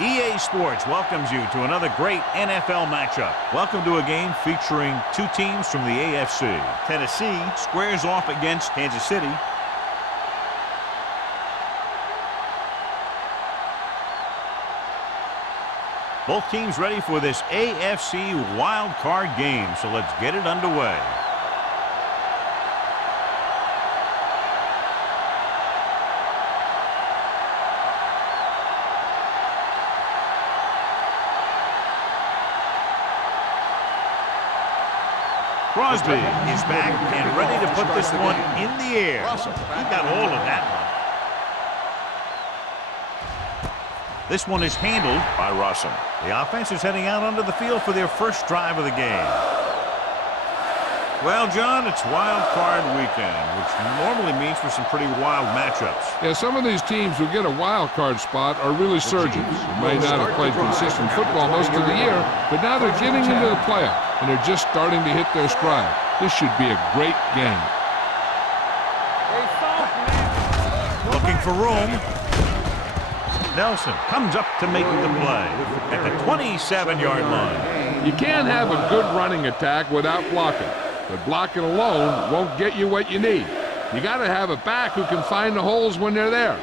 EA Sports welcomes you to another great NFL matchup. Welcome to a game featuring two teams from the AFC. Tennessee squares off against Kansas City. Both teams ready for this AFC Wildcard game, so let's get it underway. Crosby is back and ready to put this one in the air. He got all of that one. This one is handled by Rawson. The offense is heading out onto the field for their first drive of the game. Well, John, it's wild card weekend, which normally means for some pretty wild matchups. Yeah, some of these teams who get a wild card spot are really surgeons who may not have played consistent football most of the year, but now they're getting into the playoff, and they're just starting to hit their stride. This should be a great game. Looking for room. Nelson comes up to make the play at the 27-yard line. You can't have a good running attack without blocking, but blocking alone won't get you what you need. You got to have a back who can find the holes when they're there.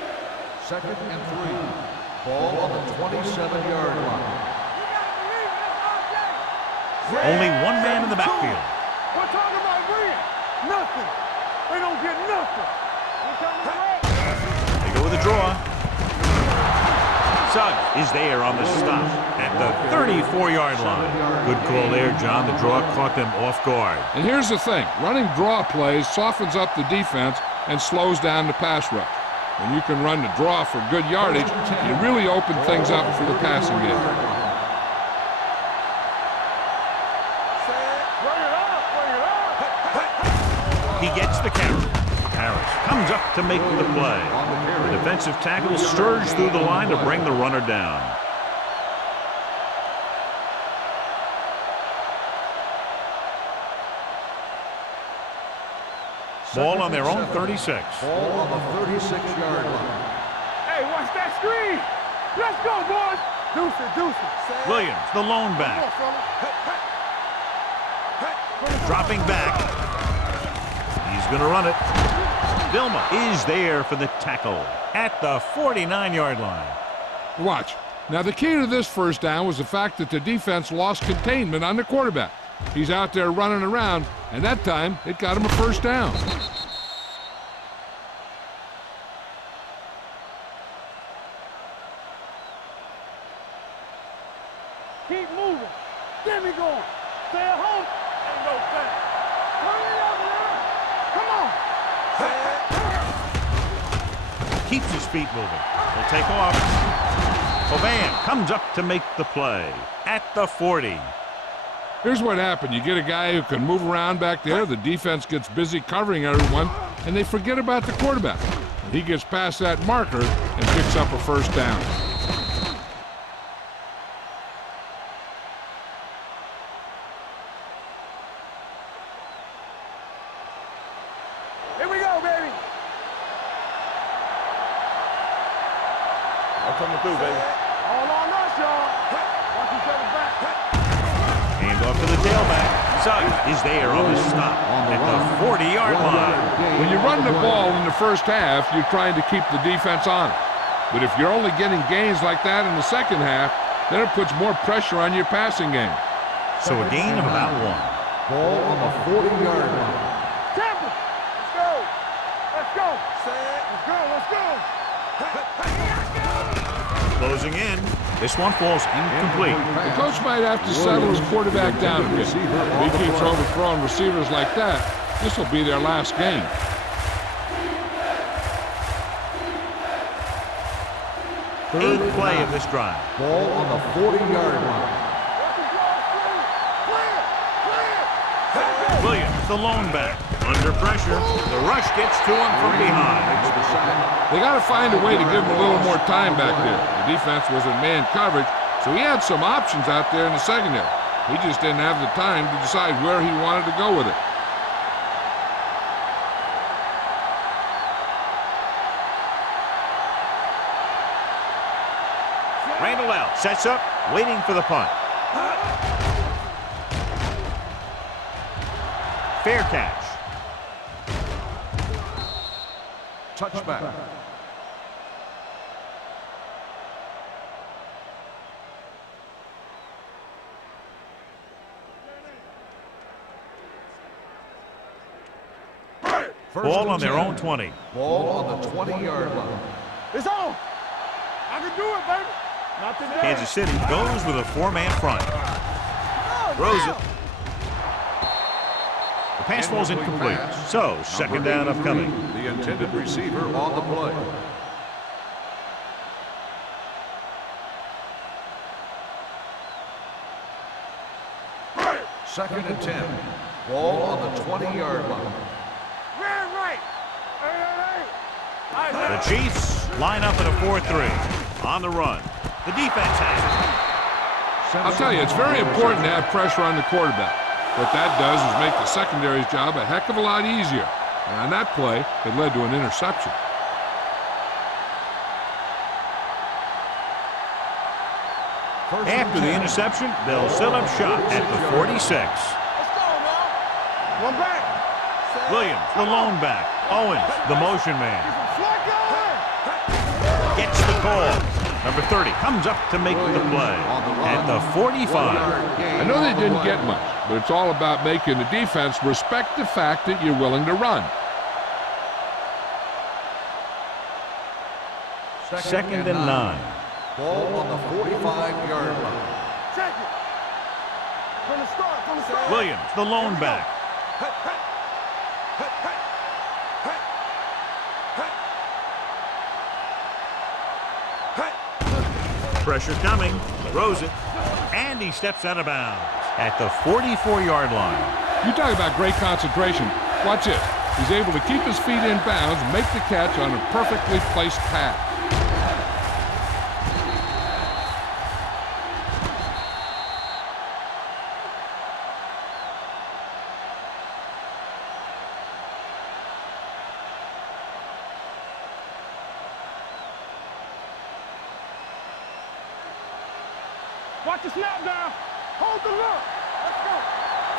2nd and 3. Ball on the 27-yard line. Only one man in the backfield. We're talking about Green. Nothing. They don't get nothing. They go with a draw. Suggs is there on the stop at the 34-yard line. Good call there, John. The draw caught them off guard. And here's the thing. Running draw plays softens up the defense and slows down the pass rush. When you can run the draw for good yardage, you really open things up for the passing game. He gets the carry. Harris comes up to make the play. The defensive tackle surged through the line to bring the runner down. Ball on their own 36. Ball on the 36-yard line. Hey, watch that screen. Let's go, boys. Deuce it. Williams, the lone back. Dropping back. He's going to run it. Vilma is there for the tackle at the 49-yard line. Watch. Now, the key to this first down was the fact that the defense lost containment on the quarterback. He's out there running around, and that time it got him a first down. Keep moving. Get me going. Stay at home and go fast. Hurry up, man. Come on. Keeps his feet moving. He'll take off. Covan comes up to make the play at the 40. Here's what happened. You get a guy who can move around back there. The defense gets busy covering everyone, and they forget about the quarterback. He gets past that marker and picks up a first down. Here we go, baby. I'm coming through, baby. All on us, y'all. Watch each other back. Hand off to the tailback. Suggs is there on the stop at the 40-yard line. When you run the ball in the first half, you're trying to keep the defense on it. But if you're only getting gains like that in the second half, then it puts more pressure on your passing game. So a gain of about one. Ball on the 40-yard line. Temple. Let's go. Let's go. Let's go. Let's go. Closing in. This one falls incomplete. The coach might have to settle his quarterback down a bit. If he keeps overthrowing receivers like that, this will be their last game. Eighth play of this drive. Ball on the 40-yard line. Williams, the lone back. Under pressure. The rush gets to him from behind. They got to find a way to give him a little more time back there. The defense was in man coverage, so he had some options out there in the secondary. He just didn't have the time to decide where he wanted to go with it. Randall out. Sets up, waiting for the punt. Fair catch. Touchback. Ball on their own 20. Ball on the 20-yard line. It's on. I can do it, baby. Not today. Kansas City goes with a four-man front. Throws it. The pass falls incomplete. So, second down upcoming. The intended receiver on the play. Second and 10. Ball on the 20-yard line. Ran right. The Chiefs line up in a 4-3. On the run. The defense has it. I'll tell you, it's very important to have pressure on the quarterback. What that does is make the secondary's job a heck of a lot easier. And on that play, it led to an interception. After the interception, they'll set up shop at the 46. Let's go now. One back. Williams, the lone back. Owens, the motion man. Gets the call. Number 30 comes up to make the play at the 45. I know they didn't get much, but it's all about making the defense respect the fact that you're willing to run. Second and 9. Ball on the 45-yard line. Check it. From the start. Williams, the lone back. Pressure coming. Throws it. And he steps out of bounds at the 44-yard line. You talk about great concentration. Watch this. He's able to keep his feet in bounds and make the catch on a perfectly placed pass. Watch the snap down. Hold the look. Let's go.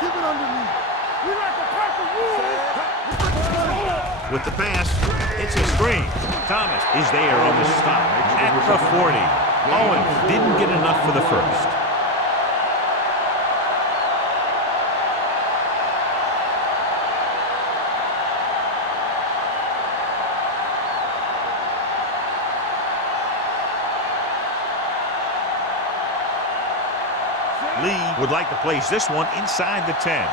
Keep it underneath. We like the perfect rule. With the pass, it's a screen. Thomas is there on the stop at the 40. Owens didn't get enough for the first. Lee would like to place this one inside the 10.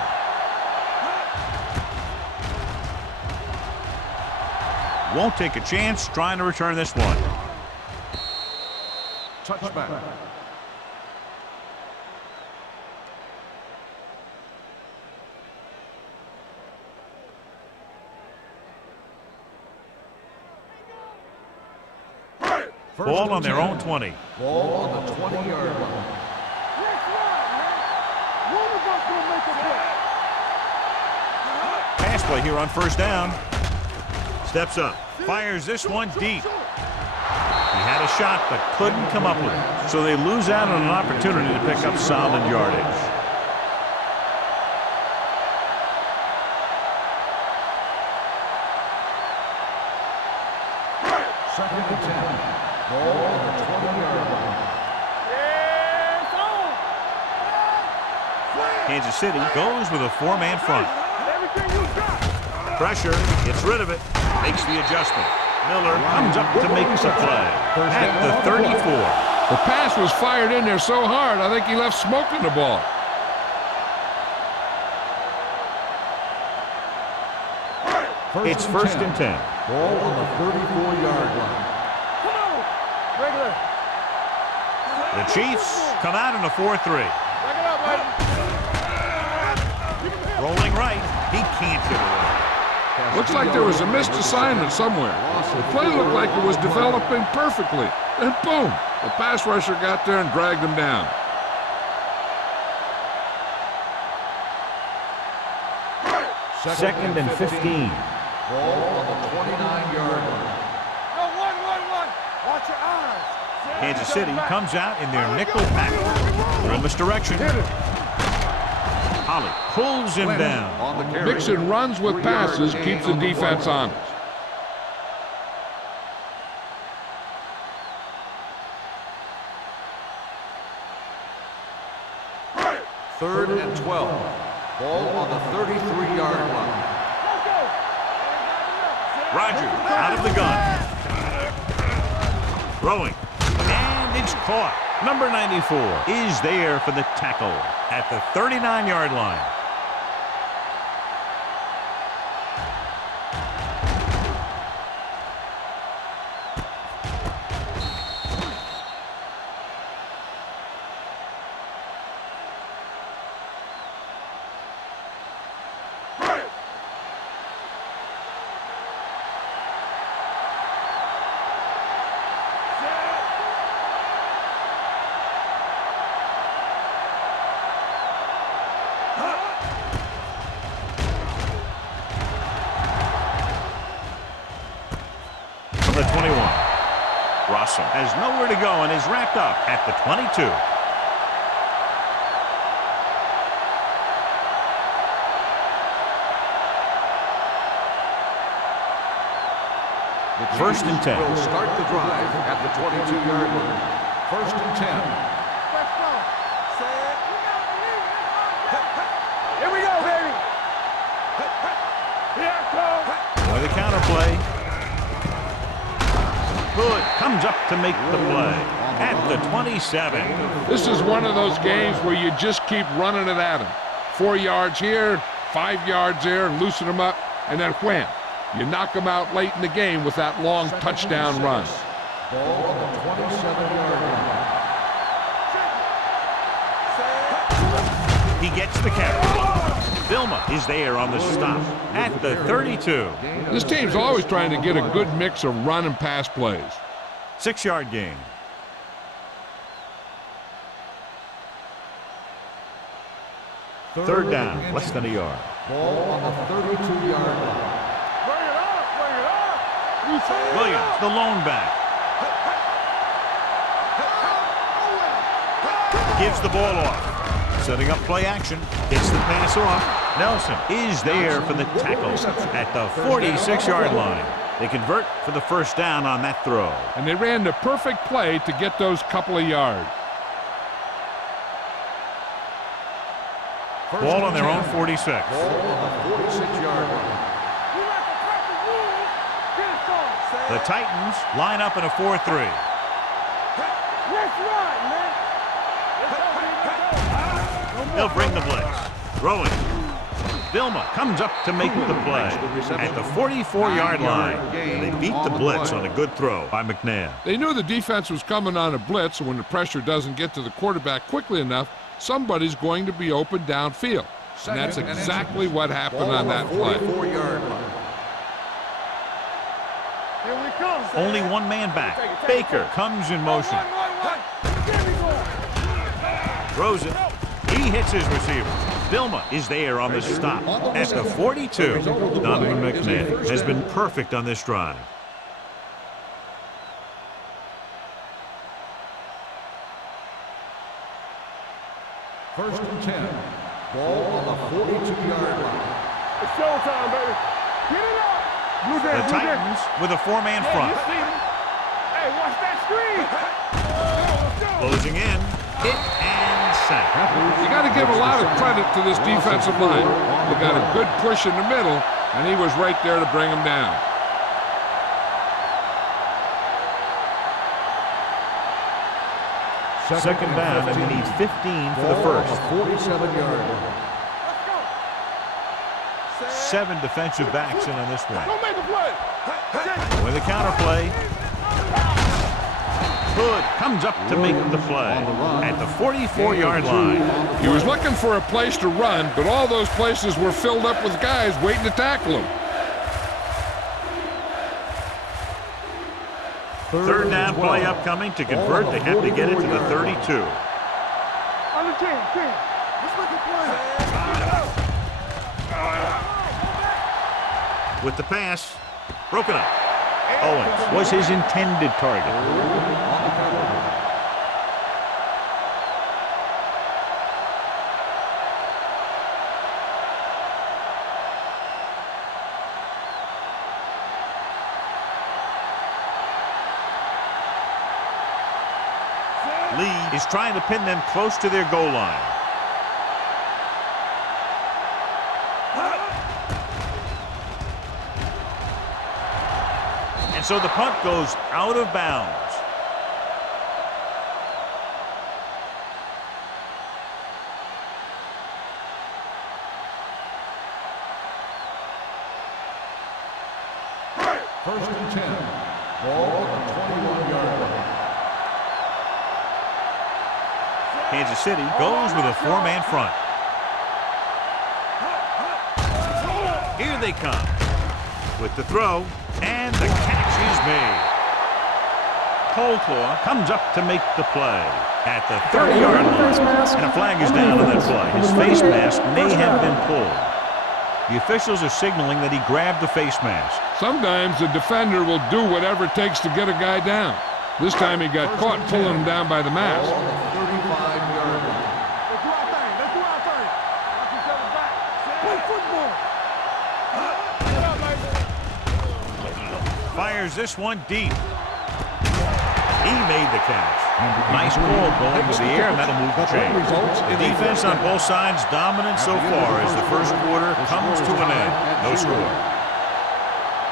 Won't take a chance trying to return this one. Touchback. Ball on their own 20. Ball on the 20-yard line. Pass play here on first down. Steps up. Fires this one deep. He had a shot but couldn't come up with it. So they lose out on an opportunity to pick up solid yardage. Second and 10. Ball on the 20-yard line. Kansas City goes with a four-man front. Pressure, gets rid of it, makes the adjustment. Miller comes up to make the play at the 34. The pass was fired in there so hard, I think he left smoke in the ball. It's first and 10. Ball on the 34-yard line. Come on, regular. The Chiefs come out in a 4-3. Back it up, baby. Rolling right, he can't get away. Looks like there was a missed assignment somewhere. The play looked like it was developing perfectly. And boom, the pass rusher got there and dragged him down. Second and 15. Ball on the 29-yard line. No, one. Watch your eyes. Kansas City comes out in their nickel package. They're in this direction. Holly pulls him down. On the carry. Mixing runs with passes keeps the defense honest. Third and 12. Ball on the 33-yard line. Rodgers out of the gun. Throwing. And it's caught. Number 94 is there for the tackle at the 39-yard line. The 21. Russell has nowhere to go and is wrapped up at the 22. First and 10. Will start the drive at the 22-yard line. First and 10. Here we go, baby. Here it comes. With a counter play. Hood comes up to make the play at the 27. This is one of those games where you just keep running it at them. 4 yards here, 5 yards there, loosen them up, and then wham. You knock them out late in the game with that long touchdown run. Ball on the 27-yard line. He gets the carry. Vilma is there on the stop at the 32. This team's always trying to get a good mix of run and pass plays. 6-yard gain. Third down, less than a yard. Ball on the 32-yard line. Bring it up, bring it up. Williams, the lone back. Gives the ball off. Setting up play action. Gets the pass off. Nelson is there for the tackle at the 46-yard line. They convert for the first down on that throw. And they ran the perfect play to get those couple of yards. Ball on their own 46. Ball on the 46-yard line. The Titans line up in a 4-3. Let's run, man. They'll bring the blitz. Throwing. Vilma comes up to make the play at the 44-yard line. And they beat the blitz on a good throw by McNair. They knew the defense was coming on a blitz, and when the pressure doesn't get to the quarterback quickly enough, somebody's going to be open downfield. And that's exactly what happened on that play. 44-yard line. Here we come. Only one man back. Baker comes in motion. Throws it. He hits his receiver. Vilma is there on the stop at the 42. Donovan McNair has been perfect on this drive. First and 10. Ball on the 42-yard line. It's showtime, baby. Get it up. The Titans with a 4-man front. Hey, watch that screen. Closing in. Hit and sack. You got to give a lot of credit to this defensive line. They got a good push in the middle, and he was right there to bring him down. Second down, and he needs 15 for the first. 47-yard line. 7 defensive backs in on this one. Don't make a play. With a counter play. Hood comes up to make the play at the 44-yard line. He was looking for a place to run, but all those places were filled up with guys waiting to tackle him. Third down play upcoming. To convert, they have to get it to the 32. On the 10. Let's make a play. With the pass, broken up. Owens was his intended target. lead is trying to pin them close to their goal line. And so the punt goes out of bounds. First and 10. Ball on the 21-yard line. Kansas City goes with a four-man front. Here they come with the throw, and the catch is made. Coleclaw comes up to make the play at the 30-yard line, and a flag is down on that play. His face mask may have been pulled. The officials are signaling that he grabbed the face mask. Sometimes the defender will do whatever it takes to get a guy down. This time he got caught pulling him down by the mask. Ball on the 35-yard line. Let's do our thing. Let's do our thing. Watch each other back. Play football. Get up, baby. Fires this one deep. He made the catch. Nice ball going to the air, and that'll move the chain. The defense on both sides dominant so far as the first quarter comes to an end. No score.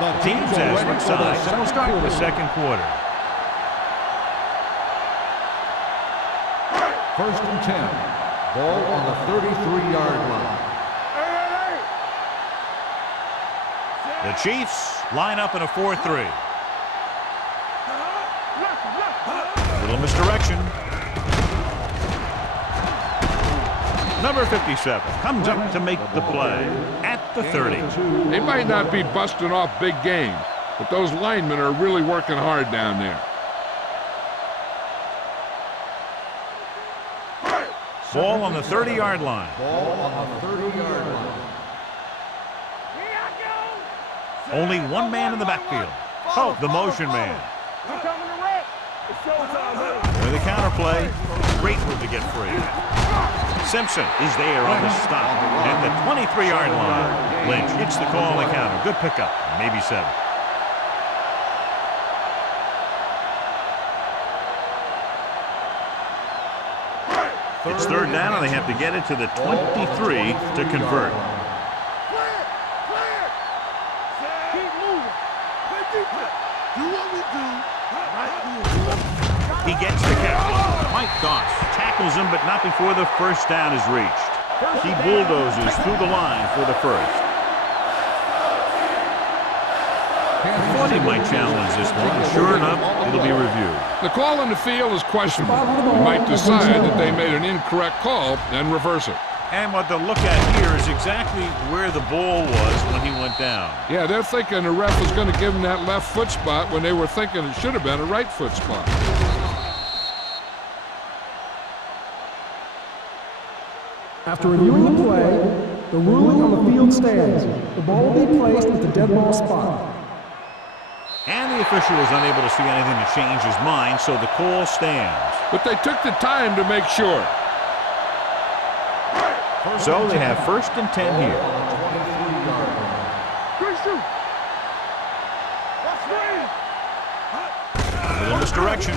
The teams have switched sides, and we'll start with the second quarter. First and 10. Ball on the 33-yard line. The Chiefs line up in a 4-3. Little misdirection. Number 57 comes up to make the play at the 30. They might not be busting off big games, but those linemen are really working hard down there. Ball on the 30-yard line. Ball on the 30-yard line. Only one man in the backfield. Oh, the motion man. We're coming to wreck. It's showtime, baby. With the counterplay, great move to get free. Simpson is there on the stop at the 23-yard line. Lynch gets the call on the counter. Good pickup, maybe 7. It's third down, and they have to get it to the 23 to convert. Clear. Clear. Keep moving. Play defense. Do what we do. Right here. He gets the catch. Mike Goss tackles him, but not before the first down is reached. He bulldozes through the line for the first. I thought he might challenge this one. Sure enough, it'll be reviewed. The call in the field is questionable. He might decide that they made an incorrect call and reverse it. And what they'll look at here is exactly where the ball was when he went down. Yeah, they're thinking the ref was going to give him that left foot spot when they were thinking it should have been a right foot spot. After reviewing the play, the ruling on the field stands. The ball will be placed at the dead ball spot. And the official was unable to see anything to change his mind, so the call stands. But they took the time to make sure. So they have first and 10 here. Good shoot. That's right. A little misdirection.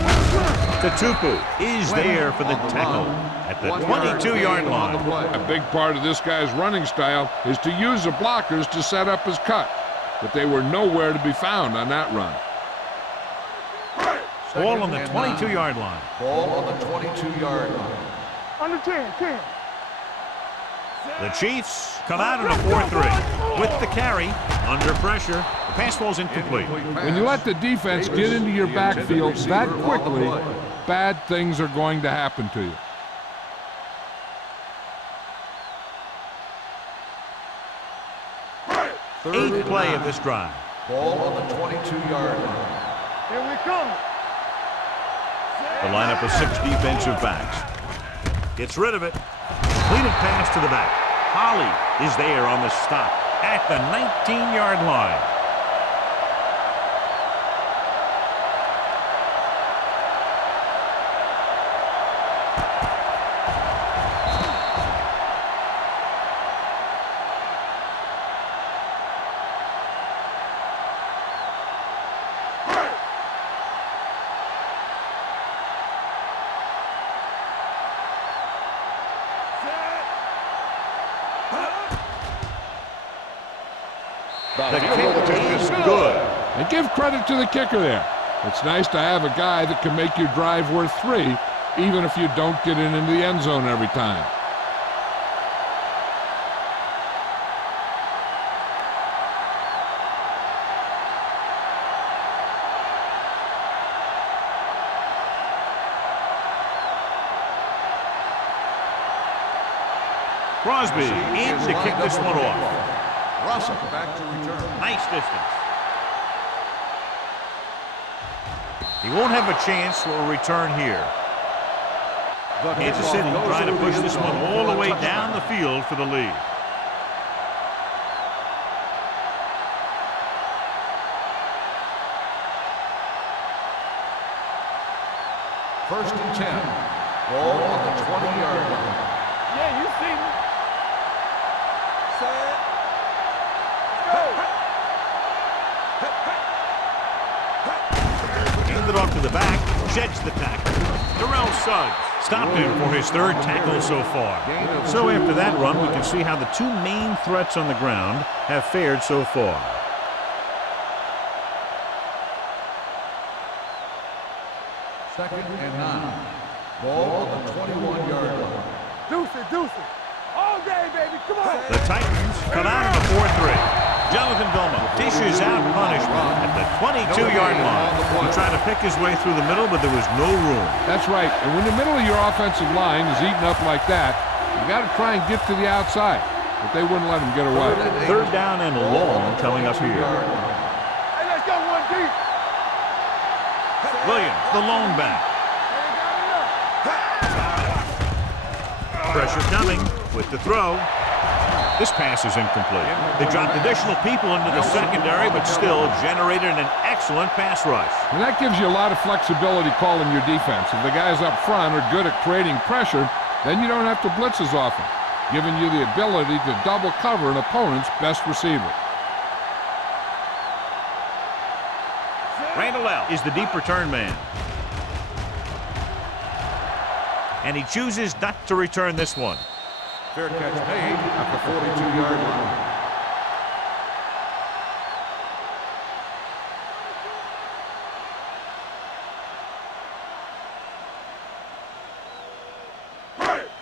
Tatupu is there for the tackle at the 22-yard line. A big part of this guy's running style is to use the blockers to set up his cut. But they were nowhere to be found on that run. Ball on the 22-yard line. Ball on the 22-yard line. Under 10. The Chiefs come out in a 4-3 with the carry under pressure. The pass falls incomplete. When you let the defense get into your backfield that quickly, bad things are going to happen to you. Eighth play of this drive. Ball on the 22-yard line. Here we come. The lineup of 6 defensive backs. Gets rid of it. Completed pass to the back. Holly is there on the stop at the 19-yard line. The kick is good. And give credit to the kicker there. It's nice to have a guy that can make your drive worth 3, even if you don't get it into the end zone every time. Crosby in to kick this one off. Russell back to return. Nice distance. He won't have a chance for a return here. Kansas City trying to push this one all the way down the field for the lead. First and 10. Ball on the 20-yard line. Yeah, you see me. Set. Hand it off to the back. Sheds the tackle. Terrell Suggs stopped him for his 3rd tackle so far. So after that run, we can see how the 2 main threats on the ground have fared so far. Second and 9. Ball on the 21-yard line. Deuce it. All day, baby. Come on. The Titans come out in the 4-3. Jonathan Vilma dishes out punishment at the 22-yard line. He tried to pick his way through the middle, but there was no room. That's right. And when the middle of your offensive line is eaten up like that, you got to try and get to the outside. But they wouldn't let him get away. 3rd down and long coming up here. Hey, let's go one deep. Williams, the lone back. Pressure coming with the throw. This pass is incomplete. They dropped additional people into the secondary, but still generated an excellent pass rush. And that gives you a lot of flexibility calling your defense. If the guys up front are good at creating pressure, then you don't have to blitz as often, giving you the ability to double cover an opponent's best receiver. Randall L. is the deep return man. And he chooses not to return this one. Fair catch made at the 42-yard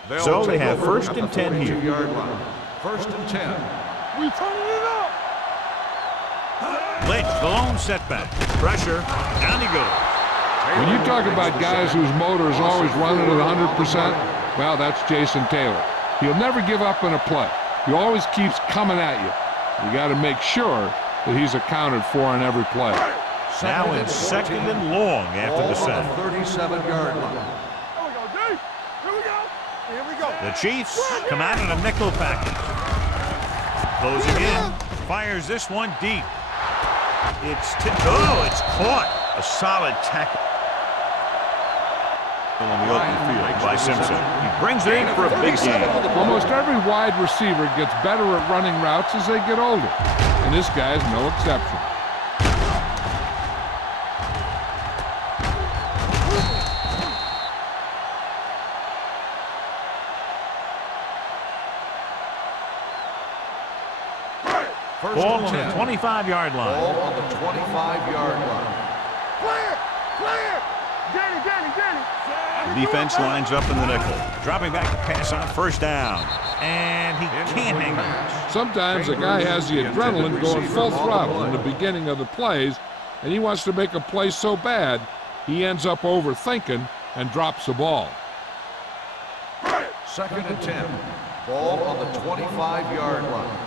line. So they have 1st and 10 here. 42-yard line. 1st and 10. We turning it up. Lynch, the lone setback. Pressure. Down he goes. When you talk about guys whose motor is always running at 100%, well, that's Jason Taylor. He'll never give up in a play. He always keeps coming at you. You got to make sure that he's accounted for on every play. Now in 2nd and long after the set. 37-yard line. Here we go, D. Here we go. The Chiefs come out in a nickel package. Closing in. Fires this one deep. It's caught. A solid tackle in the open field by Simpson. He brings it in for a big game. Almost every wide receiver gets better at running routes as they get older, and this guy's no exception. Ball on the 25-yard line. Ball on the 25-yard line. Clear. Danny. The defense lines up in the nickel. Dropping back to pass on 1st down. And he can't hang on. Sometimes a guy has the adrenaline going full throttle in the beginning of the plays, and he wants to make a play so bad, he ends up overthinking and drops the ball. 2nd and 10. Ball on the 25-yard line.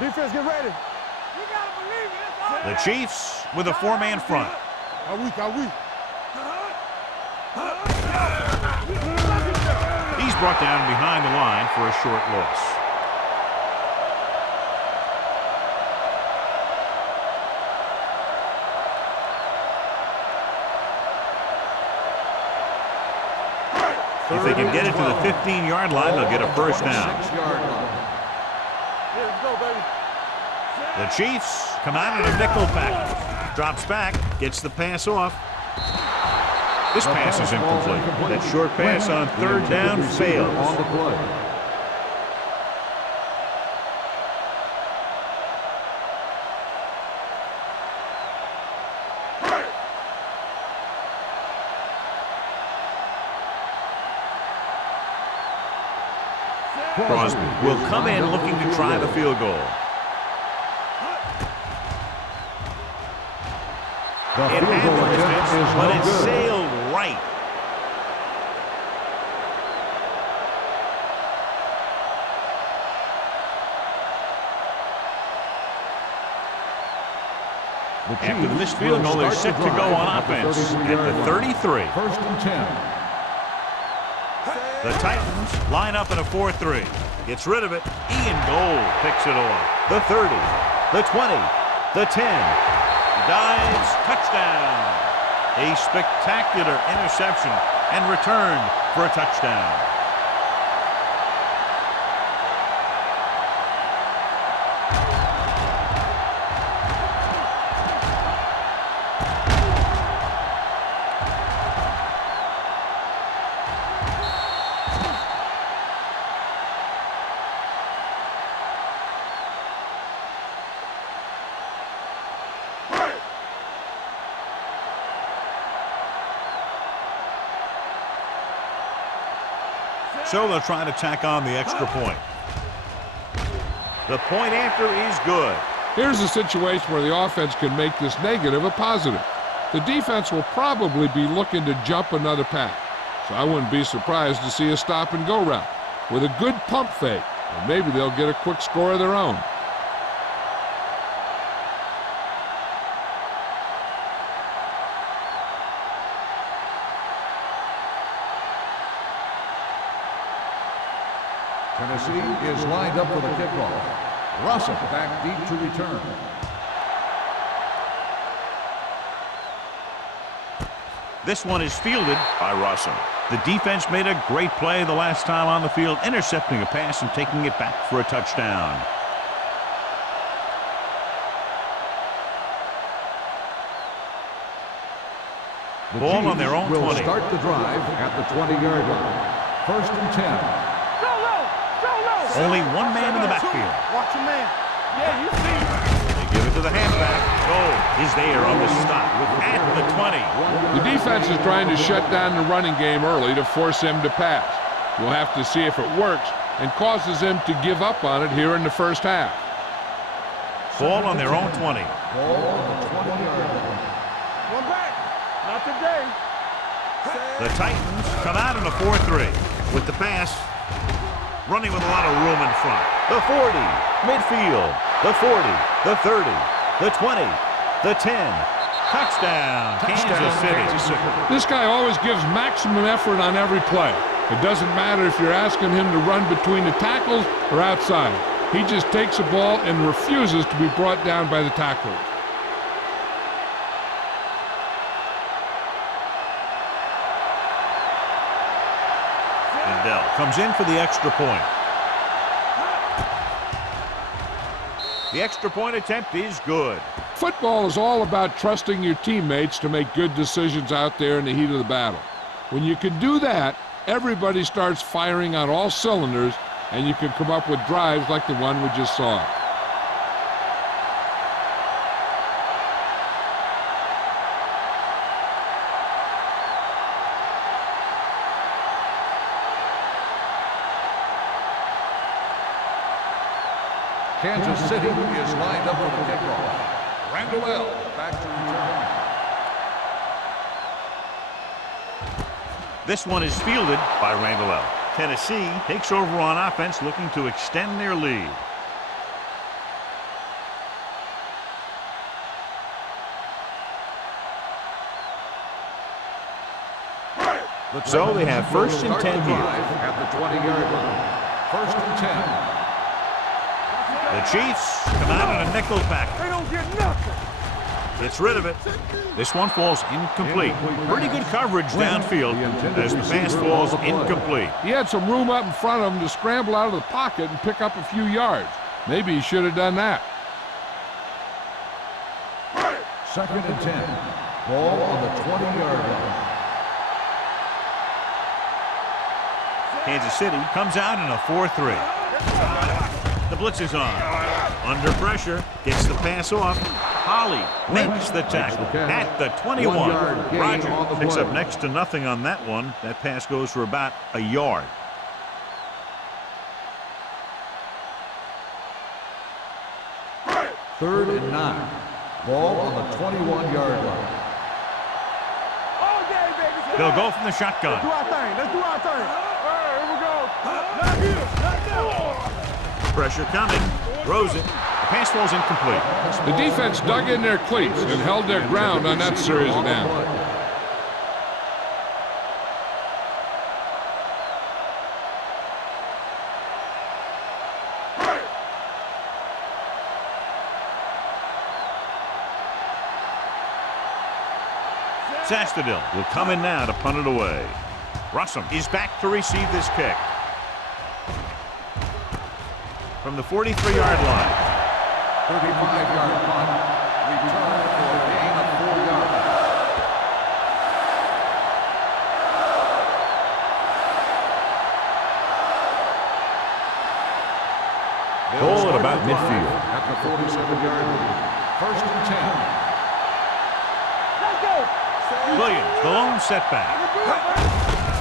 Defense, get ready. You gotta believe it. The Chiefs with a 4-man front. Are we? He's brought down behind the line for a short loss. If they can get it to the 15-yard line, they'll get a 1st down. 6-yard line. Let's go, baby. The Chiefs come out in a nickel package. Drops back, gets the pass off. This pass is incomplete. That short pass on 3rd down fails. On the play. Crosby will come in looking to try the field goal. It had the distance, but it sailed right. After the missed field goal, they're set to go on offense at the 33. First and 10. The Titans line up in a 4-3. Gets rid of it. Ian Gold picks it off. The 30, the 20, the 10. Dives, touchdown. A spectacular interception and return for a touchdown. So they'll try to tack on the extra point. The point after is good. Here's a situation where the offense can make this negative a positive. The defense will probably be looking to jump another pack, so I wouldn't be surprised to see a stop-and-go route with a good pump fake, and maybe they'll get a quick score of their own. Tennessee is lined up for the kickoff. Russell back deep to return. This one is fielded by Russell. The defense made a great play the last time on the field, intercepting a pass and taking it back for a touchdown. Ball on their own 20. Will start the drive at the 20-yard line. First and 10. Only one man in the backfield. Watch your man. Yeah, you see him. They give it to the halfback. Goal is there on the stop at the 20. The defense is trying to shut down the running game early to force him to pass. We'll have to see if it works and causes him to give up on it here in the first half. Ball on their own 20. Ball on the 20-yard line. One back. Not today. The Titans come out in a 4-3 with the pass. Running with a lot of room in front. The 40, midfield. The 40, the 30, the 20, the 10. Touchdown, Kansas City. This guy always gives maximum effort on every play. It doesn't matter if you're asking him to run between the tackles or outside. He just takes the ball and refuses to be brought down by the tacklers. Comes in for the extra point. The extra point attempt is good. Football is all about trusting your teammates to make good decisions out there in the heat of the battle. When you can do that, everybody starts firing on all cylinders, and you can come up with drives like the one we just saw. Kansas City is lined up for the kickoff. Randall back to return. This one is fielded by Randall. Tennessee takes over on offense, looking to extend their lead. So they have first and 10 here. At the 20-yard line. First and 10. The Chiefs come out in a nickel pack. They don't get nothing. Gets rid of it. This one falls incomplete. Pretty good coverage downfield as the pass falls incomplete. He had some room up in front of him to scramble out of the pocket and pick up a few yards. Maybe he should have done that. Second and 10. Ball on the 20-yard line. Kansas City comes out in a 4-3. The blitz is on. Under pressure, gets the pass off. Holly makes the tackle at the 21. Roger picks up next to nothing on that one. That pass goes for about a yard. 3rd and 9. Ball on the 21-yard line. All day, baby. They'll go from the shotgun. Let's do our thing. Let's do our thing. All right, here we go. Not here. Not there. Pressure coming. Throws it. The pass falls incomplete. The defense dug in their cleats and held their ground on that series of downs. Sastadil will come in now to punt it away. Russum is back to receive this kick. From the 43-yard line. 35-yard punt. Return for a gain of 4 yards. Goal at about midfield. At the 47-yard line. 1st and 10. Let's go. Williams, the lone setback.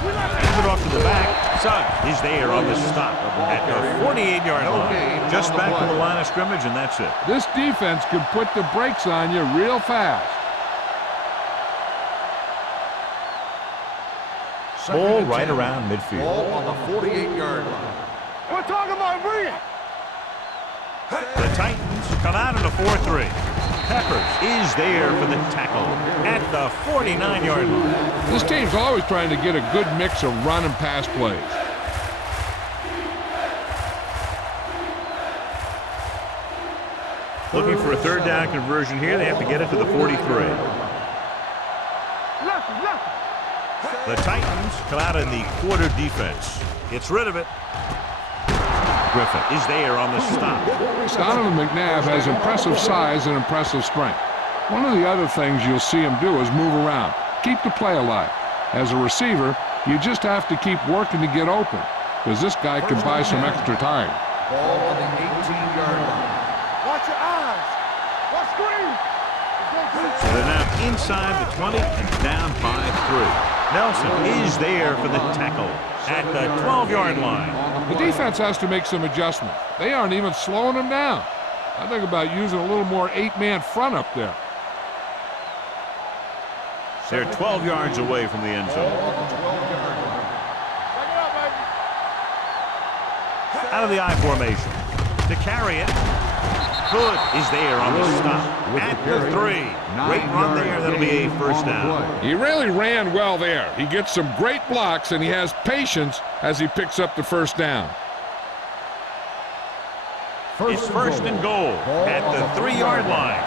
Hand it off to the back. Suggs is there on the stop at the 48-yard line. Just back to the line of scrimmage, and that's it. This defense can put the brakes on you real fast. Ball right around midfield. Ball on the 48-yard line. We're talking about bringing. The Titans come out in a 4-3. Peppers is there for the tackle at the 49-yard line. This team's always trying to get a good mix of run and pass plays. Looking for a 3rd down conversion here. They have to get it to the 43. The Titans come out in the quarter defense. Gets rid of it. Griffin is there on the stop. Donovan McNabb has impressive size and impressive strength. One of the other things you'll see him do is move around, keep the play alive. As a receiver, you just have to keep working to get open, because this guy can buy some extra time. Ball on the 18-yard line. Watch your eyes. Watch screen. So they're now inside the 20 and down by 3. Nelson is there for the tackle at the 12-yard line. The defense has to make some adjustments. They aren't even slowing them down. I think about using a little more 8-man front up there. They're 12 yards away from the end zone. Out of the I formation. To carry it. Hood is there on the stop at the 3. Great run there. That'll be a 1st down. He really ran well there. He gets some great blocks, and he has patience as he picks up the 1st down. It's 1st and goal at the 3-yard line.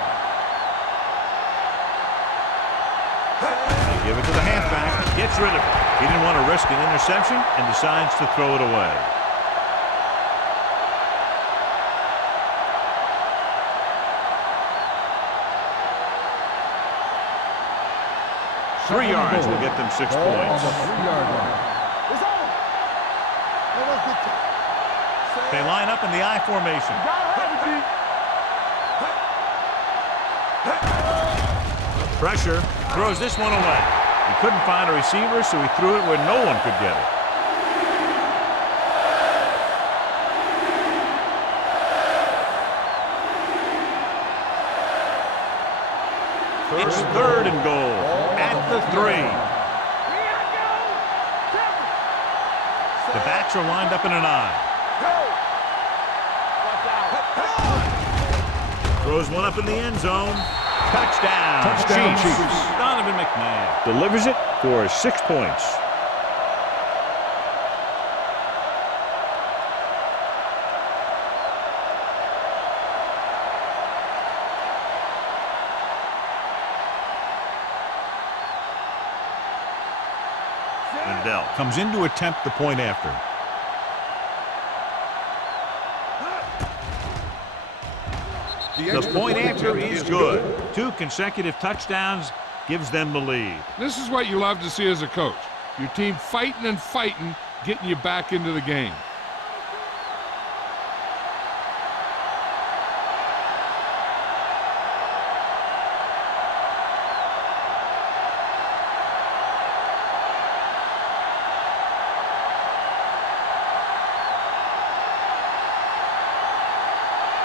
They give it to the halfback. Gets rid of it. He didn't want to risk an interception and decides to throw it away. Three yards will get them 6 points. They line up in the I formation. Pressure, throws this one away. He couldn't find a receiver, so he threw it where no one could get it. It's 3rd and goal at the 3. The backs are lined up in an I. Throws one up in the end zone. Touchdown. Chiefs. Donovan McNabb delivers it for 6 points. Lindell comes in to attempt the point after. The point after is good. 2 consecutive touchdowns gives them the lead. This is what you love to see as a coach. Your team fighting and fighting, getting you back into the game.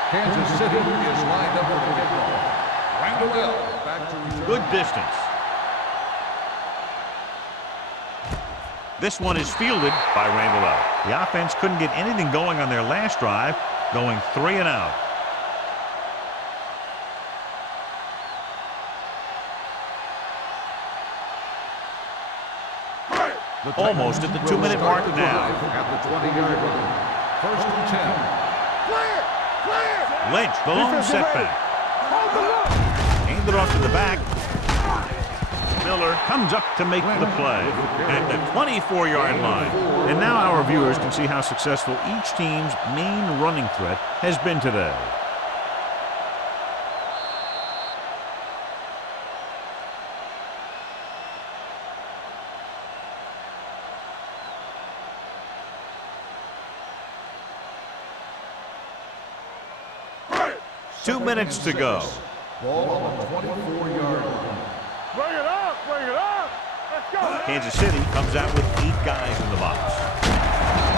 Kansas City is lined up for the kickoff. Randall back to return. Good distance. This one is fielded by Randall. The offense couldn't get anything going on their last drive, going 3 and out. Almost at the 2-minute mark now. At the 20-yard line. 1st and 10. Clear! Clear! Lynch, the lone setback. Hold the look! Handed off to the back. Miller comes up to make the play at the 24-yard line. And now our viewers can see how successful each team's main running threat has been today. Two minutes to go. Ball on the 24-yard line. Bring it up! Bring it up! Let's go! Man. Kansas City comes out with 8 guys in the box.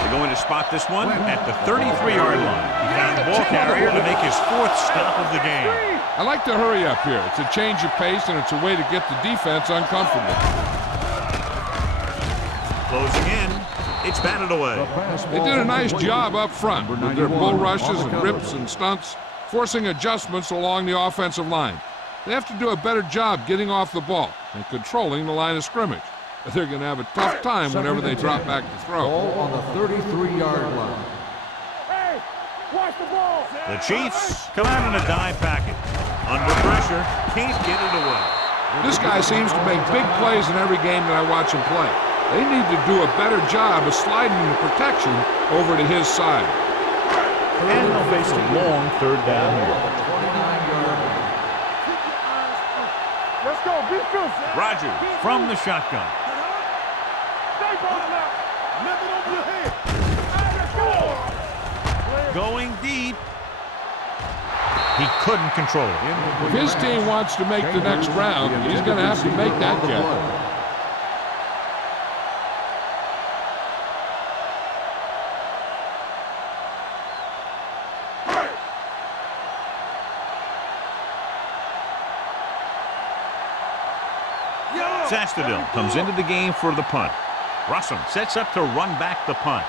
They're going to spot this one at the 33-yard line. He found the ball carrier to make his 4th stop of the game. I like to hurry up here. It's a change of pace, and it's a way to get the defense uncomfortable. Closing in. It's batted away. They did a nice job up front with their bull rushes and rips and stunts, forcing adjustments along the offensive line. They have to do a better job getting off the ball and controlling the line of scrimmage. They're going to have a tough time whenever they drop back to throw. Ball on the 33-yard line. Hey! Watch the ball! The Chiefs come out in a dime package. Under pressure, can't get it away. This guy seems to make big plays in every game that I watch him play. They need to do a better job of sliding the protection over to his side. And they'll face a long 3rd down here. 29-yard line. Let's go! Be good! Rogers from the shotgun. Stay ball now! Nothing over your head! Let's go! Going deep. He couldn't control it. If his team wants to make the next round, he's going to have to make that catch. Sastadil comes into the game for the punt. Russell sets up to run back the punt.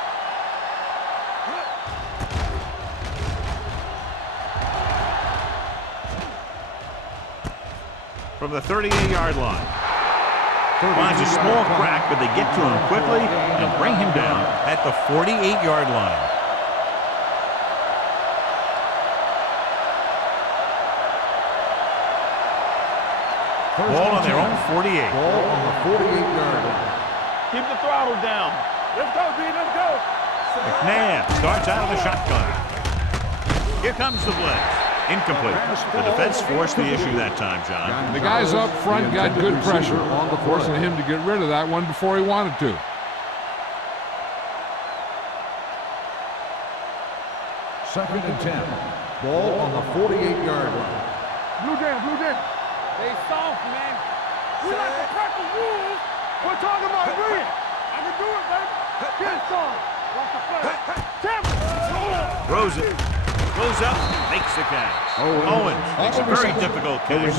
From the 38-yard line. Finds a small crack, but they get to him quickly and bring him down at the 48-yard line. Ball on their own 48. Ball on the 48-yard line. Keep the throttle down. Let's go, B. Let's go. McNabb starts out of the shotgun. Here comes the blitz. Incomplete. The defense forced the issue that time, John. The guys up front got good pressure, forcing him to get rid of that one before he wanted to. Second and 10. Ball on the 48-yard line. Blue jam, blue jam. They soft, man. We like to crack the rules. We're talking about winning. I can do it, baby. Get it started. Watch the play. Tap it. Throws it. Goes up. Makes the catch. Owens makes a very difficult catch.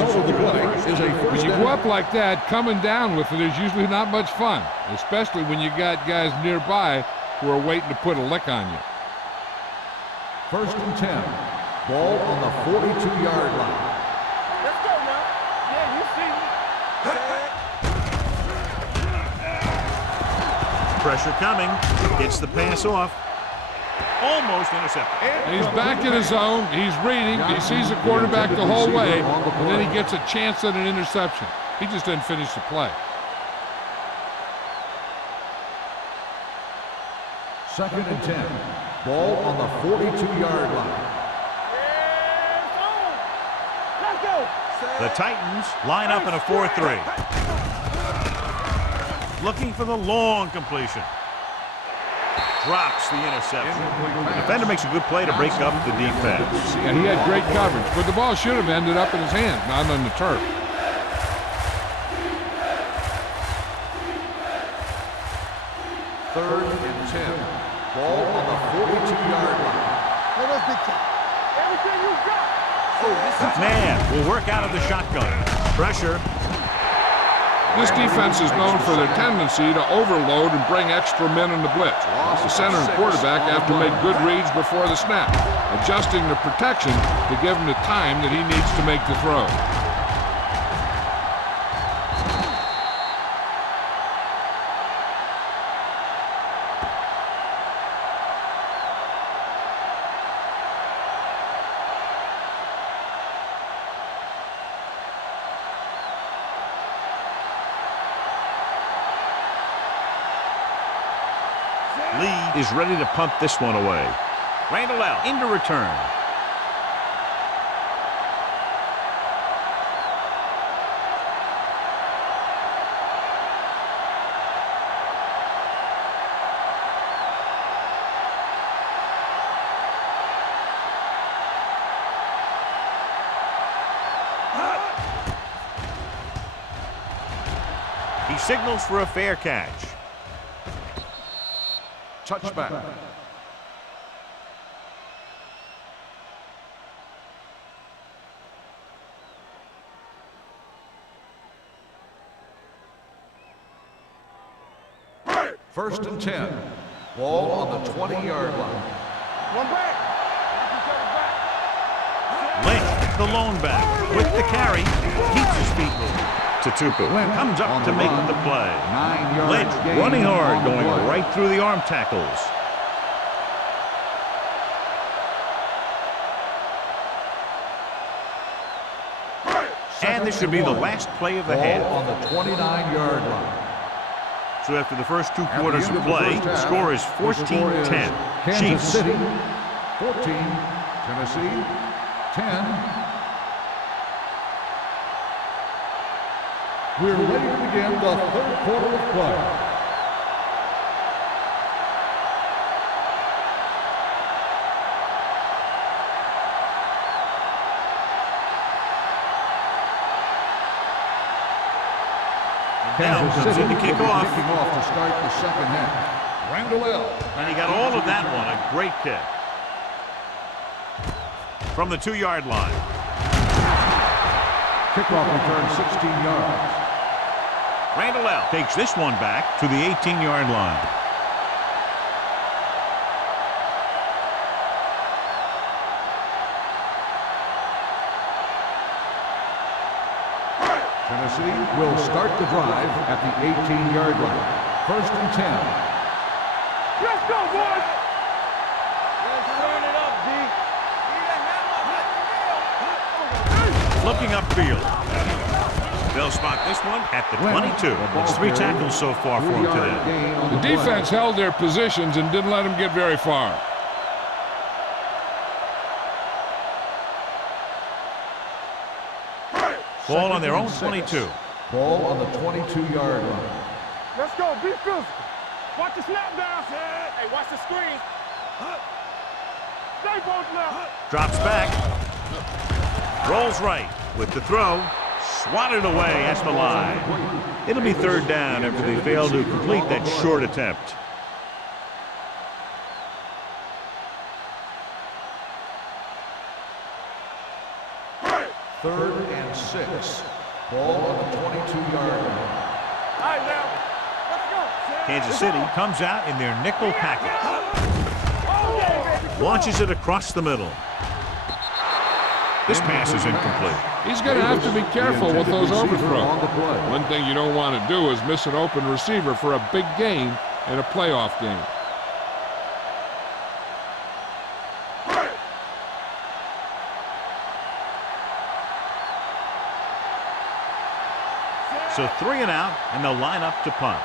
When you go up like that, coming down with it is usually not much fun, especially when you got guys nearby who are waiting to put a lick on you. First and 10. Ball on the 42-yard line. Let's go now. Yeah, you see me. Pressure coming. Gets the pass off. Almost intercepted. And he's back in his zone. He's reading. He sees the quarterback the whole way, and then he gets a chance at an interception. He just didn't finish the play. Second and 10. Ball on the 42-yard line. Let's go. The Titans line up in a 4-3. Looking for the long completion. Drops the interception. The defender makes a good play to break up the defense. Yeah, he had great coverage, but the ball should have ended up in his hand, not on the turf. Third and 10. Ball on the 42-yard line. Let us be tough. Everything Man will work out of the shotgun. Pressure. This defense is known for their tendency to overload and bring extra men in the blitz. The center and quarterback have to make good reads before the snap, adjusting the protection to give him the time that he needs to make the throw. Lee is ready to punt this one away. Randall out into return. He signals for a fair catch. Touchback. First and 10. Ball on the 20-yard line. One back. Lynch, the lone back, with the carry, keeps his feet moving. Tutupu comes up to make the play. 9 yards Lynch gain running hard, on the going play. right through the arm tackles. And this should be the last play of the Ball half. on the 29-yard line. So after the first two At the quarters end of of the play, first the half, score is the score is 14-10. Kansas Chiefs. City 14, Tennessee 10. We're ready to begin the third quarter of play. Now comes in to kick off. Kicking off to start the second half. Randall L. And he got all of that one. A great kick. From the 2-yard line. Kickoff return 16 yards. Randall L. takes this one back to the 18-yard line. Tennessee will start the drive at the 18-yard line. First and 10. Let's go, boys. Let's turn it up, D. Looking upfield. They'll spot this one at the 22. It's 3 tackles so far for him today. The defense held their positions and didn't let them get very far. Ball on their own 22. Ball on the 22-yard line. Let's go. Be physical. Watch the snap down. Hey, watch the screen. Stay both now. Drops back. Rolls right with the throw. Swatted away at the line. It'll be 3rd down after they fail to complete that short attempt. Third and 6. Ball on the 22-yard line. All right, now. Let's go. Kansas City comes out in their nickel package. All day, baby. Launches it across the middle. This pass is incomplete. He's going to have to be careful with those On the overthrows. play. One thing you don't want to do is miss an open receiver for a big gain in a playoff game. So 3 and out, and they'll line up to punt.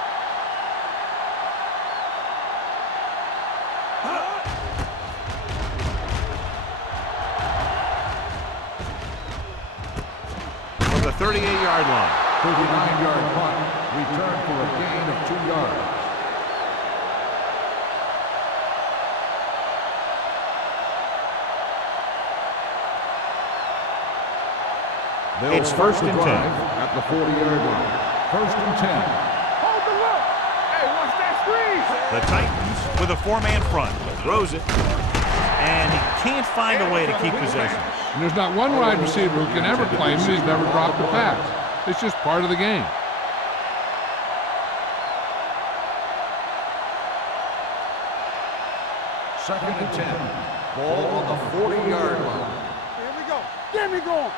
From the 38-yard line. 39-yard punt. Return for a gain of 2 yards. It's first and 10. At the 40-yard line. First and 10. Hold the look. Hey, watch that screen. The Titans with a 4-man front. Throws it. And he can't find a way to keep possession. And there's not one wide receiver who can ever claim that he's never dropped a pass. It's just part of the game. Second and 10. Ball on the 40-yard line. Here we go. Get me going.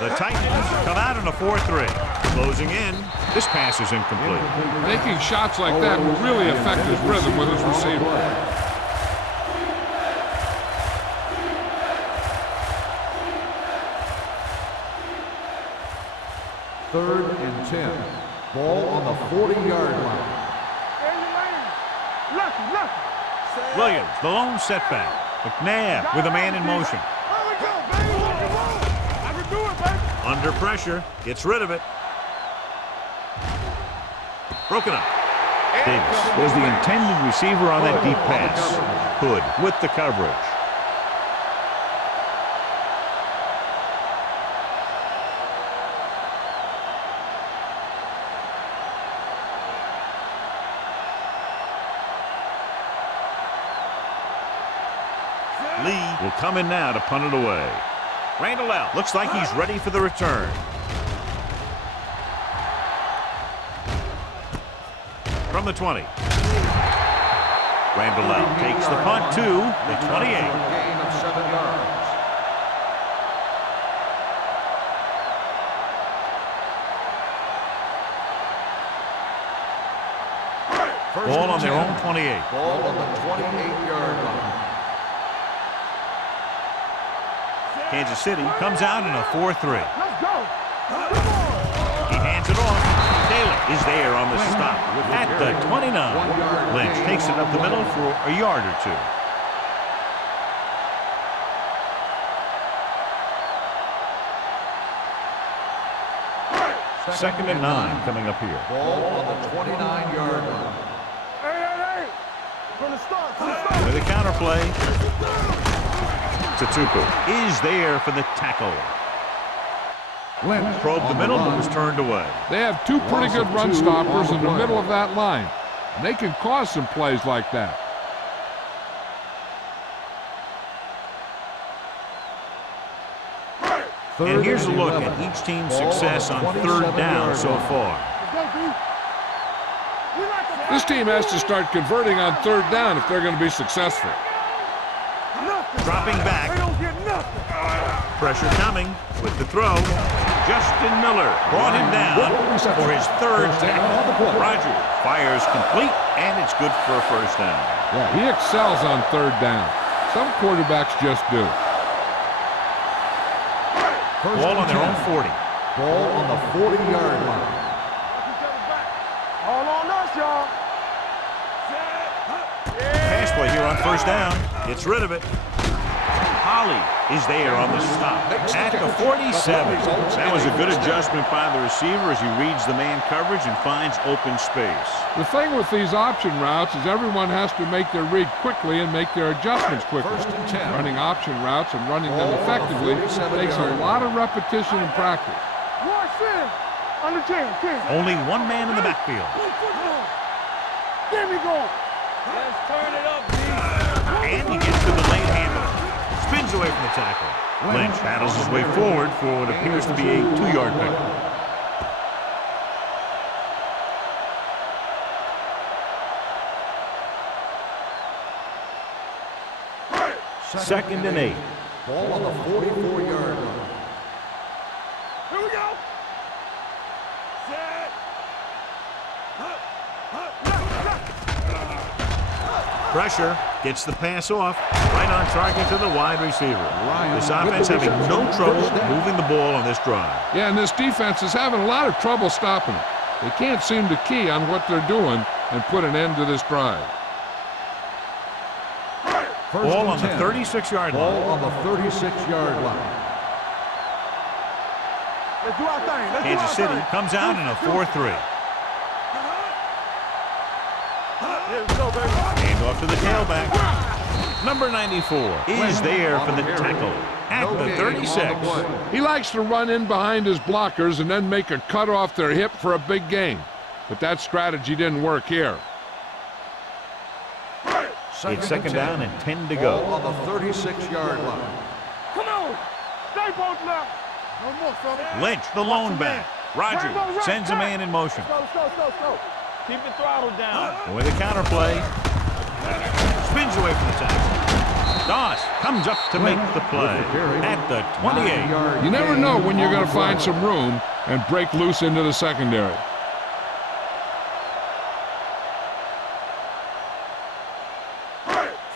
The Titans come out in a 4-3. Closing in. This pass is incomplete. Making shots like that will really affect his rhythm with his receiver. Third and 10. Ball on the 40-yard line. There you land. Lucky. Williams, the lone setback. McNabb with a man in motion. There we go, baby. Rock and roll. I can do it, baby. Under pressure. Gets rid of it. Broken up. Davis was the intended receiver on that deep pass. Hood with the coverage. Lee will come in now to punt it away. Randall out. Looks like he's ready for the return. From the 20. Randall out takes the punt to the 28. Gain of 7 yards. Ball on their own 28. Ball on the 28-yard line. Kansas City comes out in a 4-3. Let's go. He hands it off. Taylor is there on the stop at the 29. Lynch takes it up the middle for a yard or two. Second and 9 coming up here. Ball on the 29-yard line. Hey. From the start. With a counter play. Tutu is there for the tackle. Lynch Probed the middle, but was turned away. They have two pretty good run stoppers in the middle of that line. And they can cause some plays like that. And here's a look at each team's success on third down so far. This team has to start converting on third down if they're going to be successful. Dropping back. They don't get nothing. Pressure coming with the throw. Justin Miller brought him down for his third tackle. Rogers fires complete, and it's good for a first down. Yeah, he excels on third down. Some quarterbacks just do. Ball on their own 40. Ball on the 40-yard line. All on us, y'all. Pass play here on first down. Gets rid of it. Holly is there on the stop at the 47. That was a good adjustment by the receiver as he reads the man coverage and finds open space. The thing with these option routes is everyone has to make their read quickly and make their adjustments quickly. First and 10. Running option routes and running them effectively takes a lot of repetition and practice. Watch this. Under 10. Only one man in the backfield. Get me going. Let's turn it up, D. And he gets to the lane handle. Spins away from the tackle. Lynch battles his way forward for what appears to be a 2-yard pickup. Second and 8. Ball on the 44-yard line. Here we go. Pressure gets the pass off. Right on target to the wide receiver. This offense having no trouble moving the ball on this drive. Yeah, and this defense is having a lot of trouble stopping it. They can't seem to key on what they're doing and put an end to this drive. Ball on the 36-yard line. Ball on the 36-yard line. Let's do our thing. Kansas City comes out in a 4-3. Hand off to the tailback. Number 94 is there for the tackle at the 36. He likes to run in behind his blockers and then make a cut off their hip for a big gain. But that strategy didn't work here. It's second down and 10 to Ball go. on the 36-yard line. Come on. Stay both left. No more, fella. Lynch, the lone back. Rogers sends a man in motion. Go. Keep the throttle down. With a counterplay. Spins away from the tackle. Doss comes up to make the play at the 28. You never know when you're going to find some room and break loose into the secondary.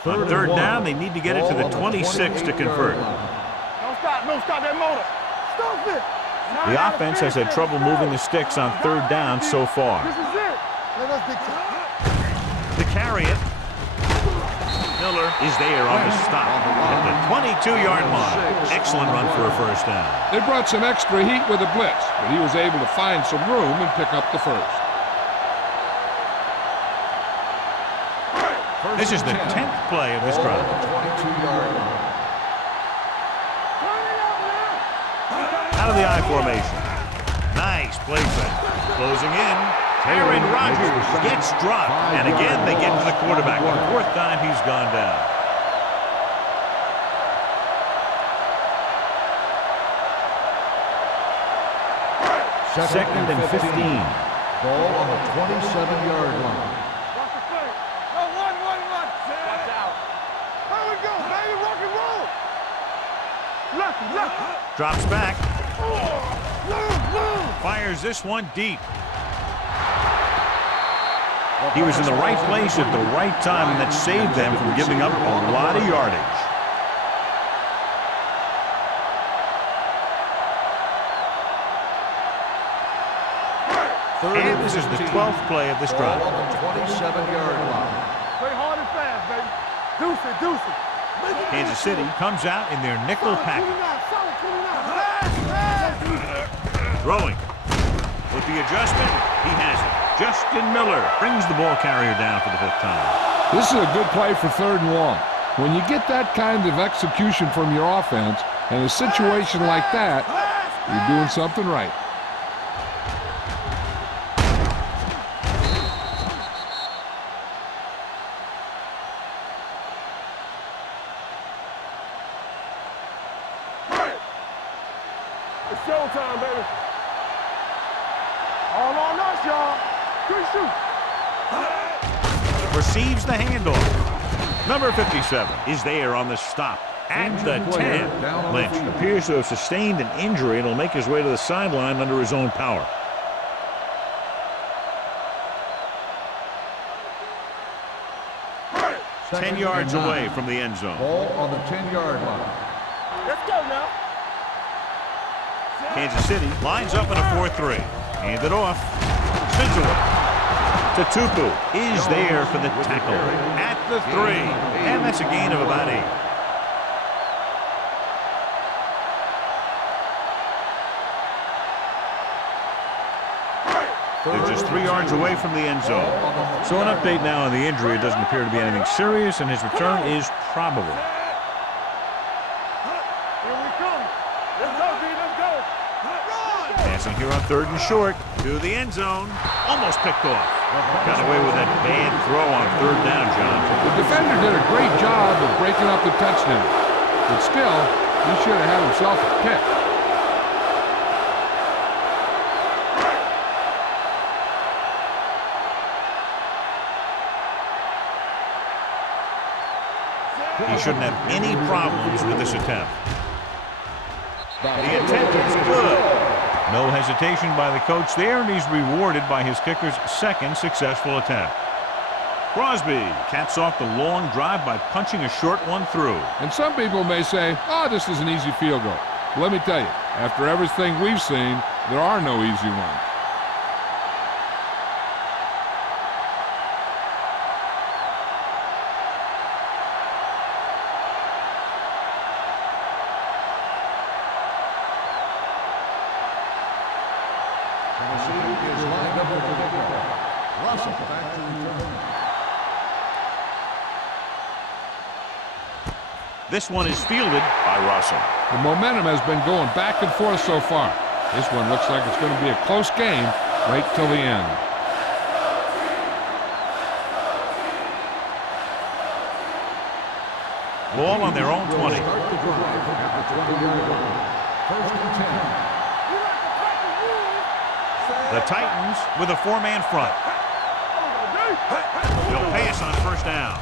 On third down, they need to get it to the 26 to convert. Don't stop that motor. Stop it. The offense has had trouble moving the sticks on third down so far. This is it. Let us big time. To carry it, Miller is there on the stop at the 22-yard line. Excellent run for a first down. They brought some extra heat with a blitz, but he was able to find some room and pick up the first. This is the 10th play of this drive. 22-yard line. Out of the I formation. Nice placement. Closing in. Aaron Rodgers gets dropped. And again, they get to the quarterback. The fourth time he's gone down. Second and 15. Ball on the 27-yard line. Watch the play. No, one. Watch out. Here we go, baby. Rock and roll. Left. Drops back. Fires this one deep. He was in the right place at the right time, and that saved them from giving up a lot of yardage. And this is the 12th play of this drive. Ball on the 27-yard line. Play hard and fast, baby. Deuce it. Kansas City comes out in their nickel package. Solid 29. Throwing. With the adjustment, he has it. Justin Miller brings the ball carrier down for the 5th time. This is a good play for third and long. When you get that kind of execution from your offense in a situation like that, you're doing something right. It's showtime, baby. All on us, y'all. Good shoot. Receives the handoff. Number 57 is there on the stop at the 10. Lynch appears to have sustained an injury and will make his way to the sideline under his own power. Second 10 yards and 9. away from the end zone. Ball on the 10-yard line. Let's go now. Kansas City lines up in a 4-3. Hand it off. Spins away. Tupu is there for the tackle at the 3. And that's a gain of about 8. They're just 3 yards away from the end zone. So an update now on the injury. It doesn't appear to be anything serious, and his return is probable. Here we come. Let's go, D. Let's go. Passing here on 3rd and short to the end zone. Almost picked off. Got away with that bad throw on 3rd down, John. The defender did a great job of breaking up the touchdown, but still, he should have had himself a pick. He shouldn't have any problems with this attempt. The attempt is good. No hesitation by the coach there, and he's rewarded by his kicker's 2nd successful attempt. Crosby caps off the long drive by punching a short one through. And some people may say, oh, this is an easy field goal. Let me tell you, after everything we've seen, there are no easy ones. Tennessee is lined up with the kickoff. Russell back to return. This one is fielded by Russell. The momentum has been going back and forth so far. This one looks like it's going to be a close game right till the end. Ball on their own 20. Start the drive at the 20-yard line. First and 10. The Titans with a 4-man front. They'll pass on first down.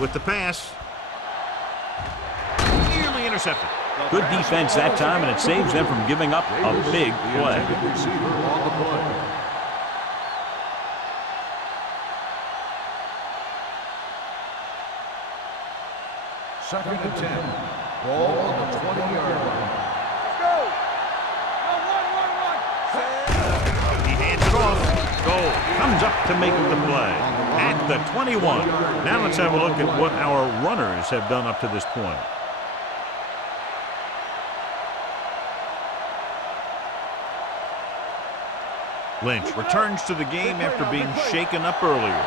With the pass, nearly intercepted. Good defense that time, and it saves them from giving up a big play. Receiver on the play. Second and 10. Ball on the 20-yard line. Let's go. Run. He hands it off. Goal comes up to make the play at the 21. Now let's have a look at what our runners have done up to this point. Lynch returns to the game after being shaken up earlier.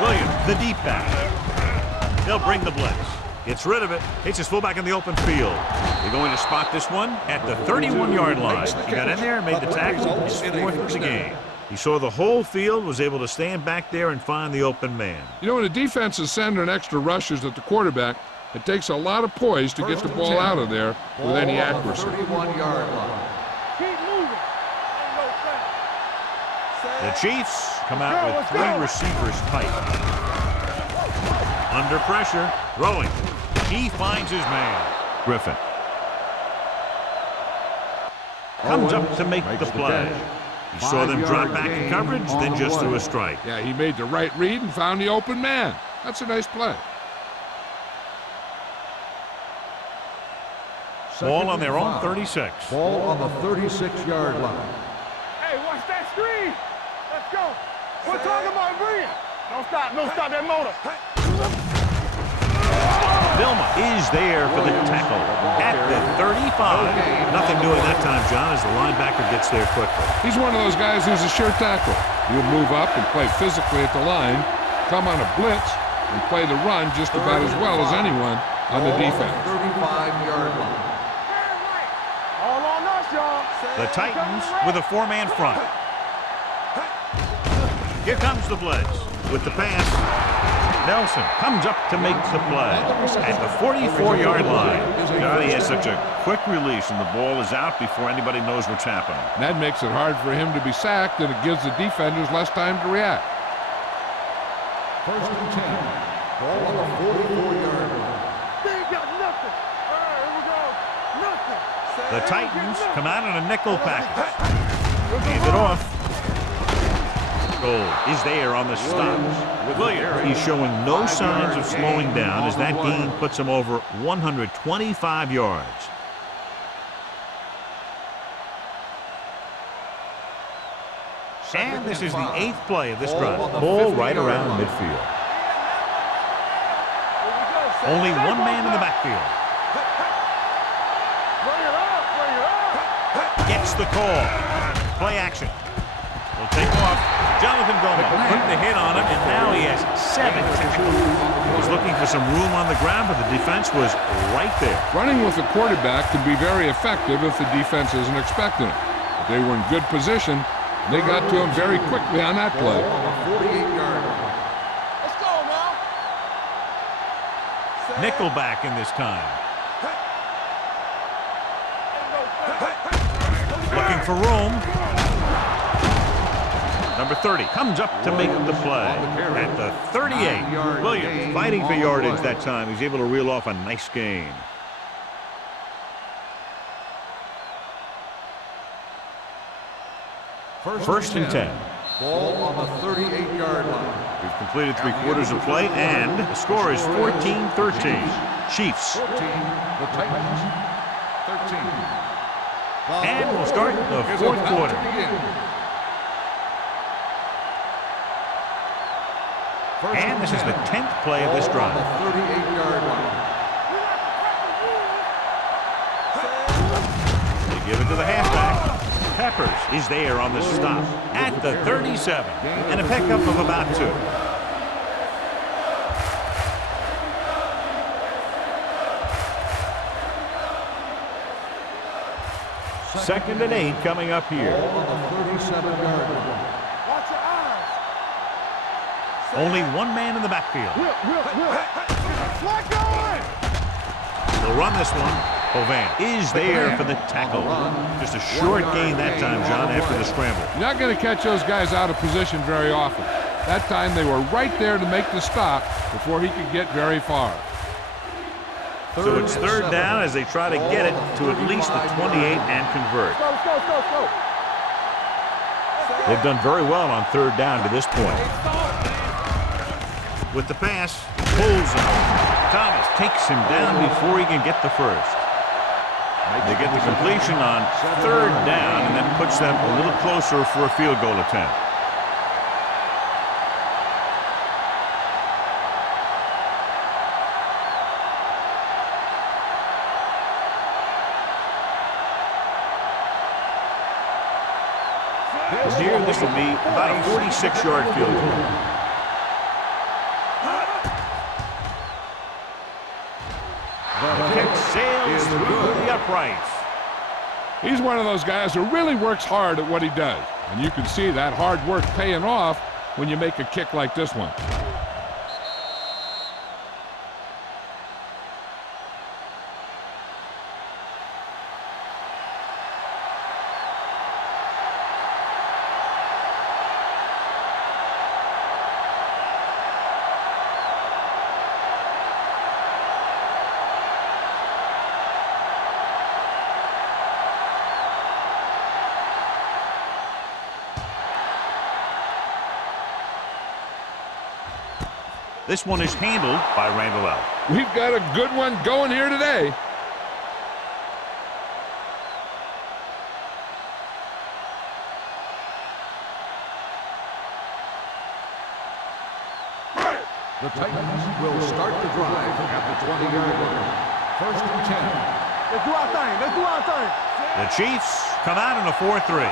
Williams, the deep pass. They'll bring the blitz. Gets rid of it. Hits his fullback in the open field. They're going to spot this one at the 31-yard line. He got in there, made the tackle. His 4th of the game. He saw the whole field, was able to stand back there and find the open man. You know, when a defense is sending extra rushers at the quarterback, it takes a lot of poise to get the ball out of there with any accuracy. 31-yard line. Keep moving. The Chiefs come out with 3 receivers tight. Under pressure, throwing. He finds his man. Griffin. Comes up to make the play. He saw them drop back in coverage, then just threw a strike. Yeah, he made the right read and found the open man. That's a nice play. Ball on their own 36. Ball on the 36-yard line. Hey, watch that screen. Let's go. We're talking about brilliant. Don't stop that motor. Vilma is there for the tackle at the 35. Nothing doing that time, John, as the linebacker gets there quickly. He's one of those guys who's a sure tackle. He'll move up and play physically at the line, come on a blitz, and play the run just about as well as anyone on the defense. 35-yard line. All on us, y'all. The Titans with a 4-man front. Here comes the blitz with the pass. Nelson comes up to make the play at the 44-yard line. God, he has such a quick release, and the ball is out before anybody knows what's happening. And that makes it hard for him to be sacked, and it gives the defenders less time to react. First and 10. Ball on the 44-yard line. They ain't got nothing. All right, here we go. Nothing. The Titans come out in a nickel package. Hand it off. Goal is there on the stop. Williams, he's showing no signs of slowing down as that gain puts him over 125 yards. And this is the 8th play of this drive. Ball right around midfield. Only one man in the backfield. Gets the call. Play action. Will take off. Jonathan Goma putting the hit on him, and now he has 7 tackles. He was looking for some room on the ground, but the defense was right there. Running with the quarterback can be very effective if the defense isn't expecting it. But they were in good position. They got to him very quickly on that play. On the 48-yard line. Let's go, now. Nickelback in this time. Looking for room. Number 30 comes up to make the play at the 38. Williams fighting for yardage that time. He's able to reel off a nice gain. First and 10. Ball on the 38-yard line. We've completed 3/4 of play, and the score is 14-13. Chiefs. 14, the Titans, 13. And we'll start the 4th quarter. And this is the 10th play of this drive. On the 38-yard line. They give it to the halfback. Peppers is there on the stop at the 37. And a pickup of about 2. Second and 8 coming up here. Ball on the 37-yard line. Watch your eyes. Only one man in the backfield. Slide going! They'll run this one. Hovan is there for the tackle. Just a short gain that time, John, after the scramble. You're not going to catch those guys out of position very often. That time they were right there to make the stop before he could get very far. So it's third down as they try to get it to at least the 28 and convert. Let's go. They've done very well on third down to this point. With the pass, pulls him. Thomas takes him down before he can get the first. They get the completion on third down, and that puts them a little closer for a field goal attempt. Here, this will be about a 46-yard field goal. The kick sails through the uprights. He's one of those guys who really works hard at what he does. And you can see that hard work paying off when you make a kick like this one. This one is handled by Randall L. We've got a good one going here today. The Titans will start the drive at the 20-yard line. 1st and 10. Let's do our thing. The Chiefs come out in a 4-3.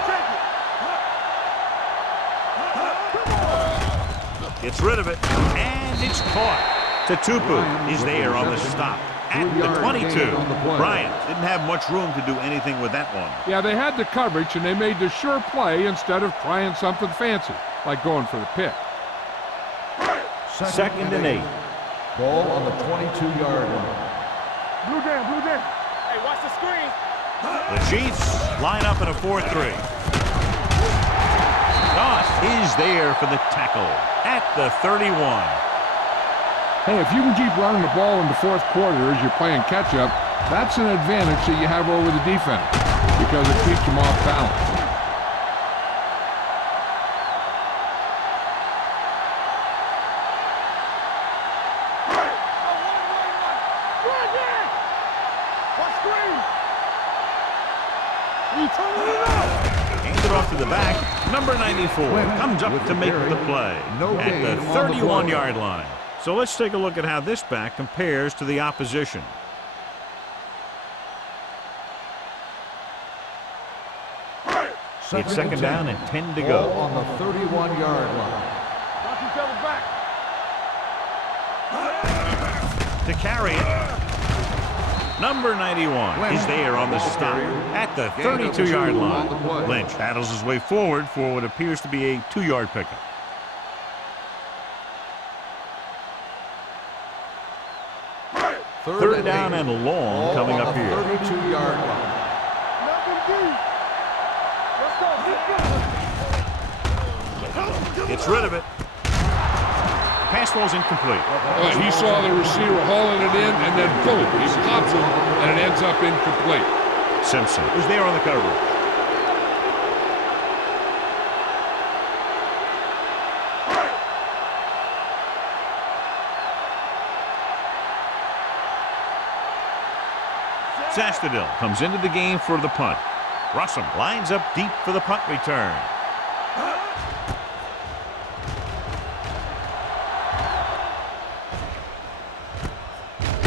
Gets rid of it, and it's caught. Tatupu is there on the stop at the 22. Bryant didn't have much room to do anything with that one. Yeah, they had the coverage, and they made the sure play instead of trying something fancy, like going for the pick. 2nd and 8. Ball on the 22-yard line. Blue jam. Hey, watch the screen. The Chiefs line up in a 4-3. Doss is there for the tackle at the 31. Hey, if you can keep running the ball in the 4th quarter as you're playing catch-up, that's an advantage that you have over the defense because it keeps them off balance. Hands it off to the back. Number 94 comes up to make the play at the 31-yard line. So let's take a look at how this back compares to the opposition. It's 2nd down and 10 to go. On the 31-yard line. Watch each other back. To carry it. Number 91 is there on the stop at the 32-yard line. Lynch paddles his way forward for what appears to be a 2-yard pickup. Third down and long coming up here. 32-yard line. Gets rid of it. Pass ball's incomplete. He saw the receiver hauling it in, and then boom, he pops it, and it ends up incomplete. Simpson is there on the coverage. Sastadil comes into the game for the punt. Russell lines up deep for the punt return.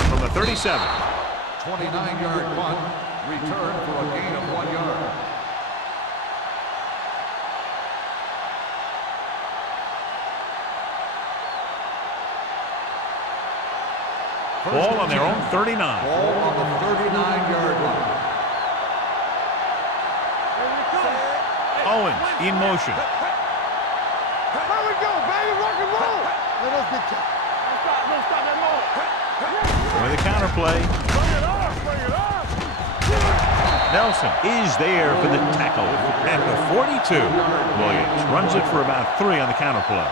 From the 37. 29-yard punt, return for a gain of 1 yard. Ball on their own 39. Ball on the 39-yard line. Owens in motion. There we go, baby. Rock and roll. Let us get you. Don't stop that long. With the counter play. Bring it up, bring it up. Nelson is there for the tackle at the 42. Williams runs it for about 3 on the counter play.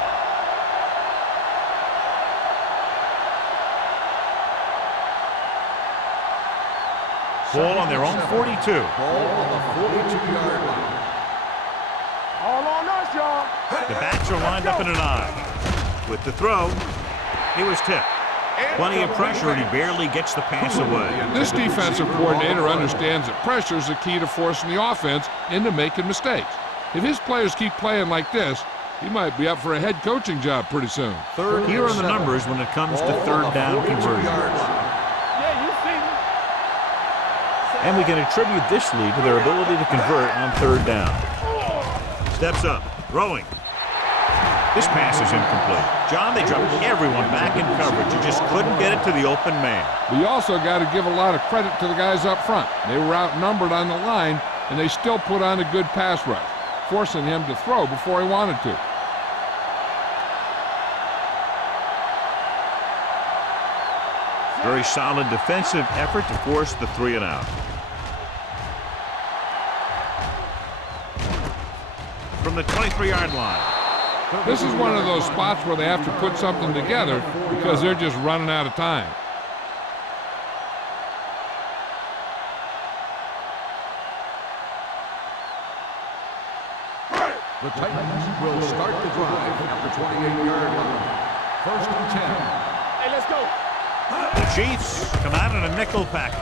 Ball on their own 42. Ball on the 42-yard line. All on us, y'all. The backs are lined up in an I. With the throw, he was tipped. Plenty of pressure, and he barely gets the pass away. This defensive coordinator understands that pressure is the key to forcing the offense into making mistakes. If his players keep playing like this, he might be up for a head coaching job pretty soon. Here are the numbers when it comes to third down conversion. Yeah, you see me. And we can attribute this lead to their ability to convert on third down. Steps up, throwing. This pass is incomplete. John, they dropped everyone back in coverage. You just couldn't get it to the open man. But you also got to give a lot of credit to the guys up front. They were outnumbered on the line, and they still put on a good pass rush, forcing him to throw before he wanted to. Very solid defensive effort to force the 3 and out. From the 23-yard line. This is one of those spots where they have to put something together because they're just running out of time. The Titans will start the drive at the 28-yard line. 1st and 10. Hey, let's go. The Chiefs come out in a nickel package.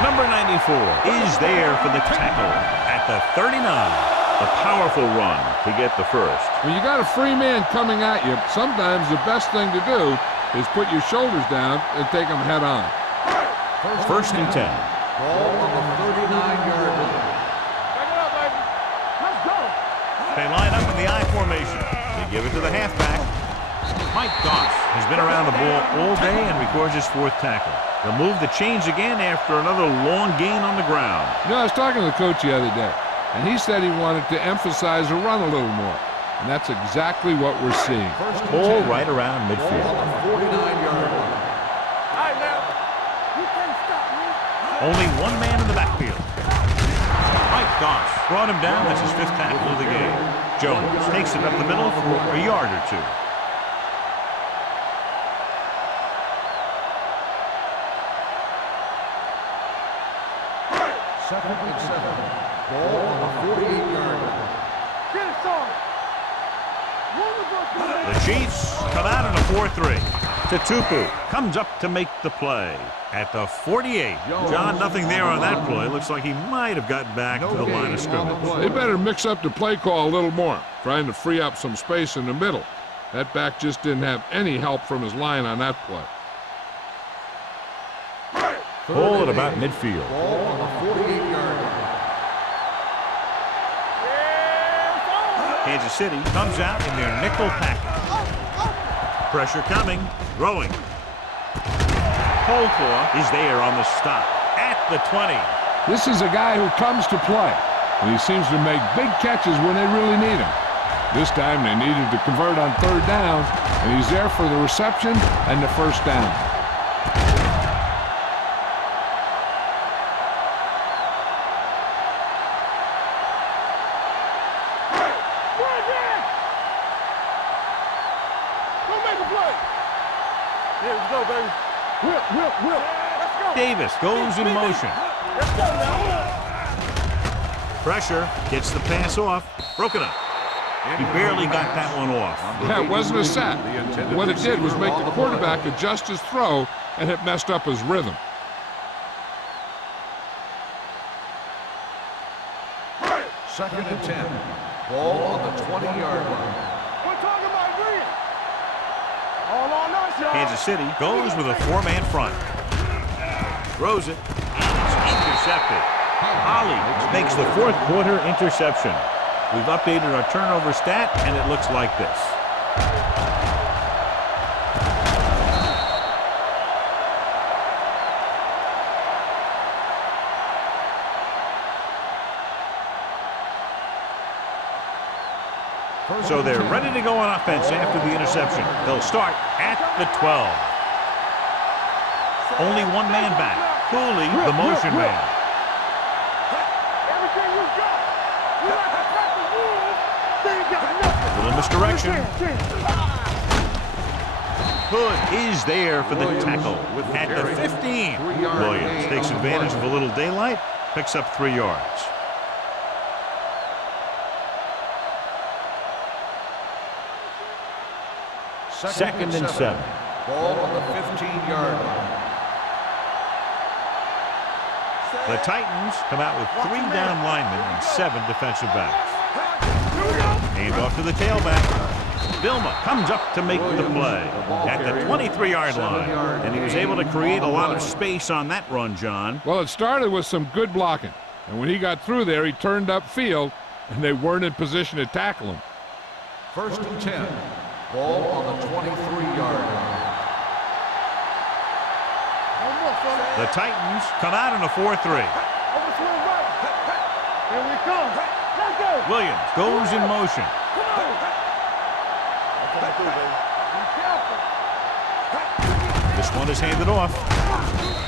Number 94 is there for the tackle at the 39. A powerful run to get the first. When you got a free man coming at you, sometimes the best thing to do is put your shoulders down and take them head on. 1st and 10. Ball on the 39-yard line. Back it up, baby. Let's go. They line up in the I formation. They give it to the halfback. Mike Goss has been around the ball all day and records his 4th tackle. They'll move the chains again after another long gain on the ground. You know, I was talking to the coach the other day, and he said he wanted to emphasize the run a little more. And that's exactly what we're seeing. Ball right around midfield. Ball on the 49-yard line. All right, now. You can't stop me. Only one man in the backfield. Mike Goss brought him down. That's his 5th tackle of the game. Jones takes it up the middle for a yard or 2. Second and 7. Ball on the 48-yard line. Get it, son. The Chiefs come out in a 4-3. Tutupu comes up to make the play at the 48. John, nothing there on that play. Looks like he might have gotten back to the line of scrimmage. They better mix up the play call a little more, trying to free up some space in the middle. That back just didn't have any help from his line on that play. Ball at about midfield. Ball on the 48-yard line. Kansas City comes out in their nickel package. Pressure coming, throwing. Holclaw is there on the stop at the 20. This is a guy who comes to play, and he seems to make big catches when they really need him. This time they needed to convert on 3rd down, and he's there for the reception and the 1st down. Davis goes in motion. Pressure gets the pass off. Broken up. He barely got that one off. Yeah, it wasn't a sack. What it did was make the quarterback adjust his throw, and it messed up his rhythm. Second and 10. Ball on the 20-yard line. We're talking about agreeing. All on us, y'all. Kansas City goes with a 4-man front. Throws it. It's intercepted. Holly makes the 4th quarter interception. We've updated our turnover stat, and it looks like this. So they're ready to go on offense after the interception. They'll start at the 12. Only one man back. Cooley, the motion man. Everything you got. You like to crack the rules, they ain't got nothing. Little misdirection. Hood is there for the tackle at the 15. Williams takes advantage of a little daylight, picks up 3 yards. Second and 7. Ball on the 15-yard line. The Titans come out with 3 down linemen and 7 defensive backs. Hand off to the tailback. Vilma comes up to make the play at the 23-yard line. And he was able to create a lot of space on that run, John. Well, it started with some good blocking. And when he got through there, he turned upfield, and they weren't in position to tackle him. First and 10. Ball on the 23-yard line. The Titans come out in a 4-3. Over to the right. Here we come. Let's go. Williams goes in motion. Come on. Be careful. This one is handed off.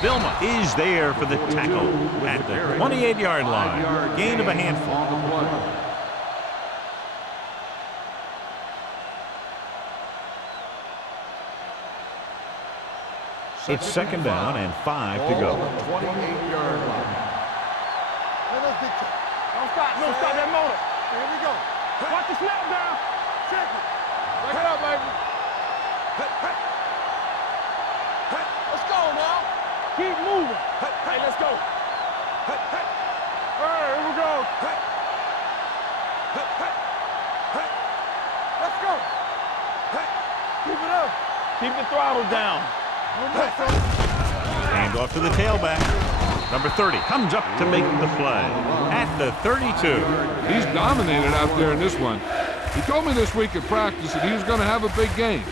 Vilma is there for the tackle at the 28-yard line. Gain of a handful. On the play. It's second down and 5 to go. Ball on the 28-yard line. Don't stop that motor. Here we go. Watch the snap down. Check it. Break it up, baby. Let's go now. Keep moving. Hey, let's go. All right, here we go. Let's go. Keep it up. Keep the throttle down. Hand off to the tailback. Number 30 comes up to make the play at the 32. He's dominated out there in this one. He told me this week at practice that he was going to have a big game.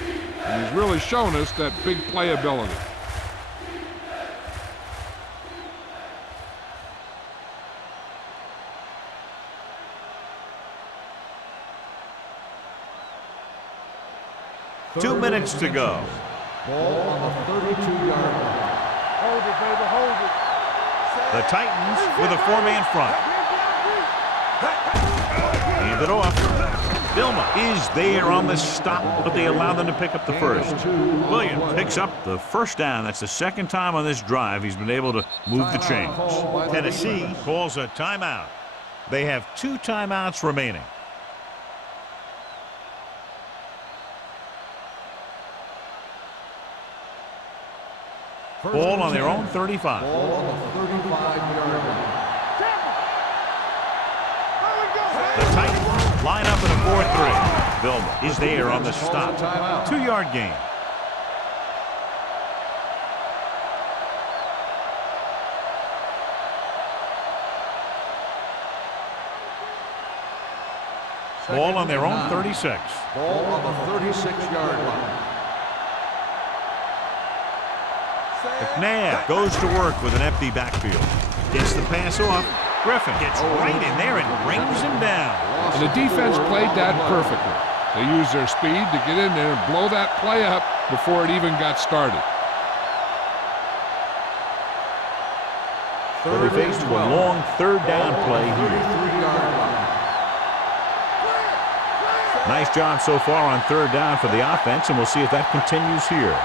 And he's really shown us that big playability. Two minutes to go. Ball on the 32-yard line. Hold it, baby, hold it. The Titans with a 4-man front. Hand it off. Vilma is there on the stop, but they allow them to pick up the first. Williams picks up the first down. That's the second time on this drive he's been able to move the chains. Tennessee calls a timeout. They have 2 timeouts remaining. Ball on their own 35. Ball on the 35-yard line. The Titans line up in a 4-3. Vilma is there on the stop. 2-yard gain. Ball on their own 36. Ball on the 36-yard line. McNabb goes to work with an empty backfield. Gets the pass off. Griffin gets right in there and brings him down. And the defense played that perfectly. They used their speed to get in there and blow that play up before it even got started. They faced a long 3rd down play here. Nice job so far on 3rd down for the offense, and we'll see if that continues here.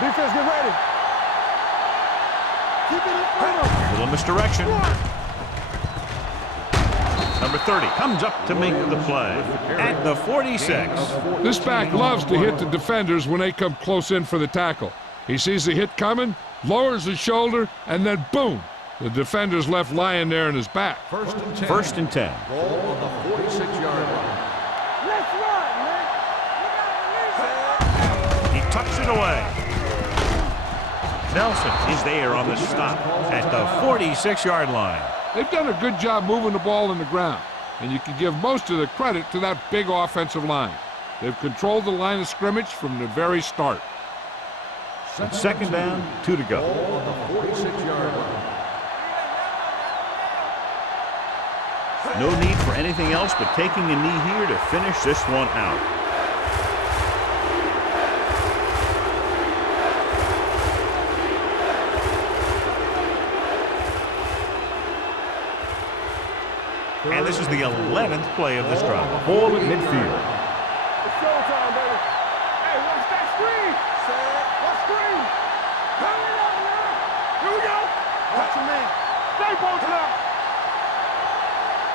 Defense, get ready. Keep it in front of them. Little misdirection. Number 30 comes up to make the play at the 46. This back loves to hit the defenders when they come close in for the tackle. He sees the hit coming, lowers his shoulder, and then boom, the defender's left lying there in his back. First and 10. Ball on the 46-yard line. Let's run, man. He tucks it away. Nelson is there on the stop at the 46-yard line. They've done a good job moving the ball in the ground, and you can give most of the credit to that big offensive line. They've controlled the line of scrimmage from the very start. And second down, 2 to go. Ball on the 46-yard line. No need for anything else but taking a knee here to finish this one out. And this is the 11th play of this drive. Ball at midfield. It's showtime, baby. Hey, watch that screen. What screen? Hurry it up now. Here we go. Watch your man. Stay posted up.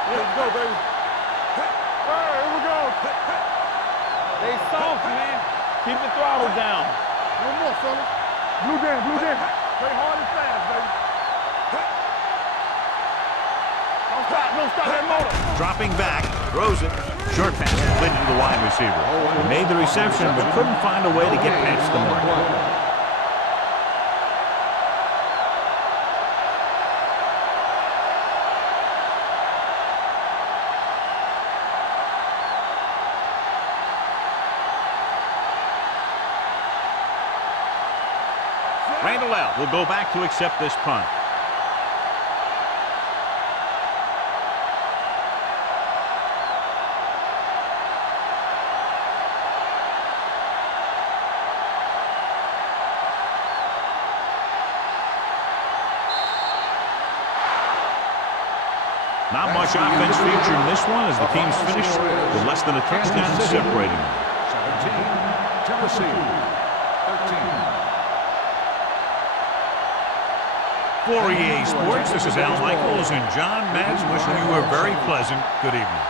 Here we go, baby. All right, here we go. They soft, man. Keep the throttle down. No more, fellas. Blue down, blue down. Play hard and fast, baby. Don't stop that motor. Dropping back, throws it. Short pass completed to the wide receiver. He made the reception, but couldn't find a way to get past the mark. Randall out will go back to accept this punt. Not much offense featured in this one as the teams finished with less than a touchdown separating them. 17, Tennessee, 13. For EA Sports, this is Al Michaels and John Madden wishing you a very pleasant good evening.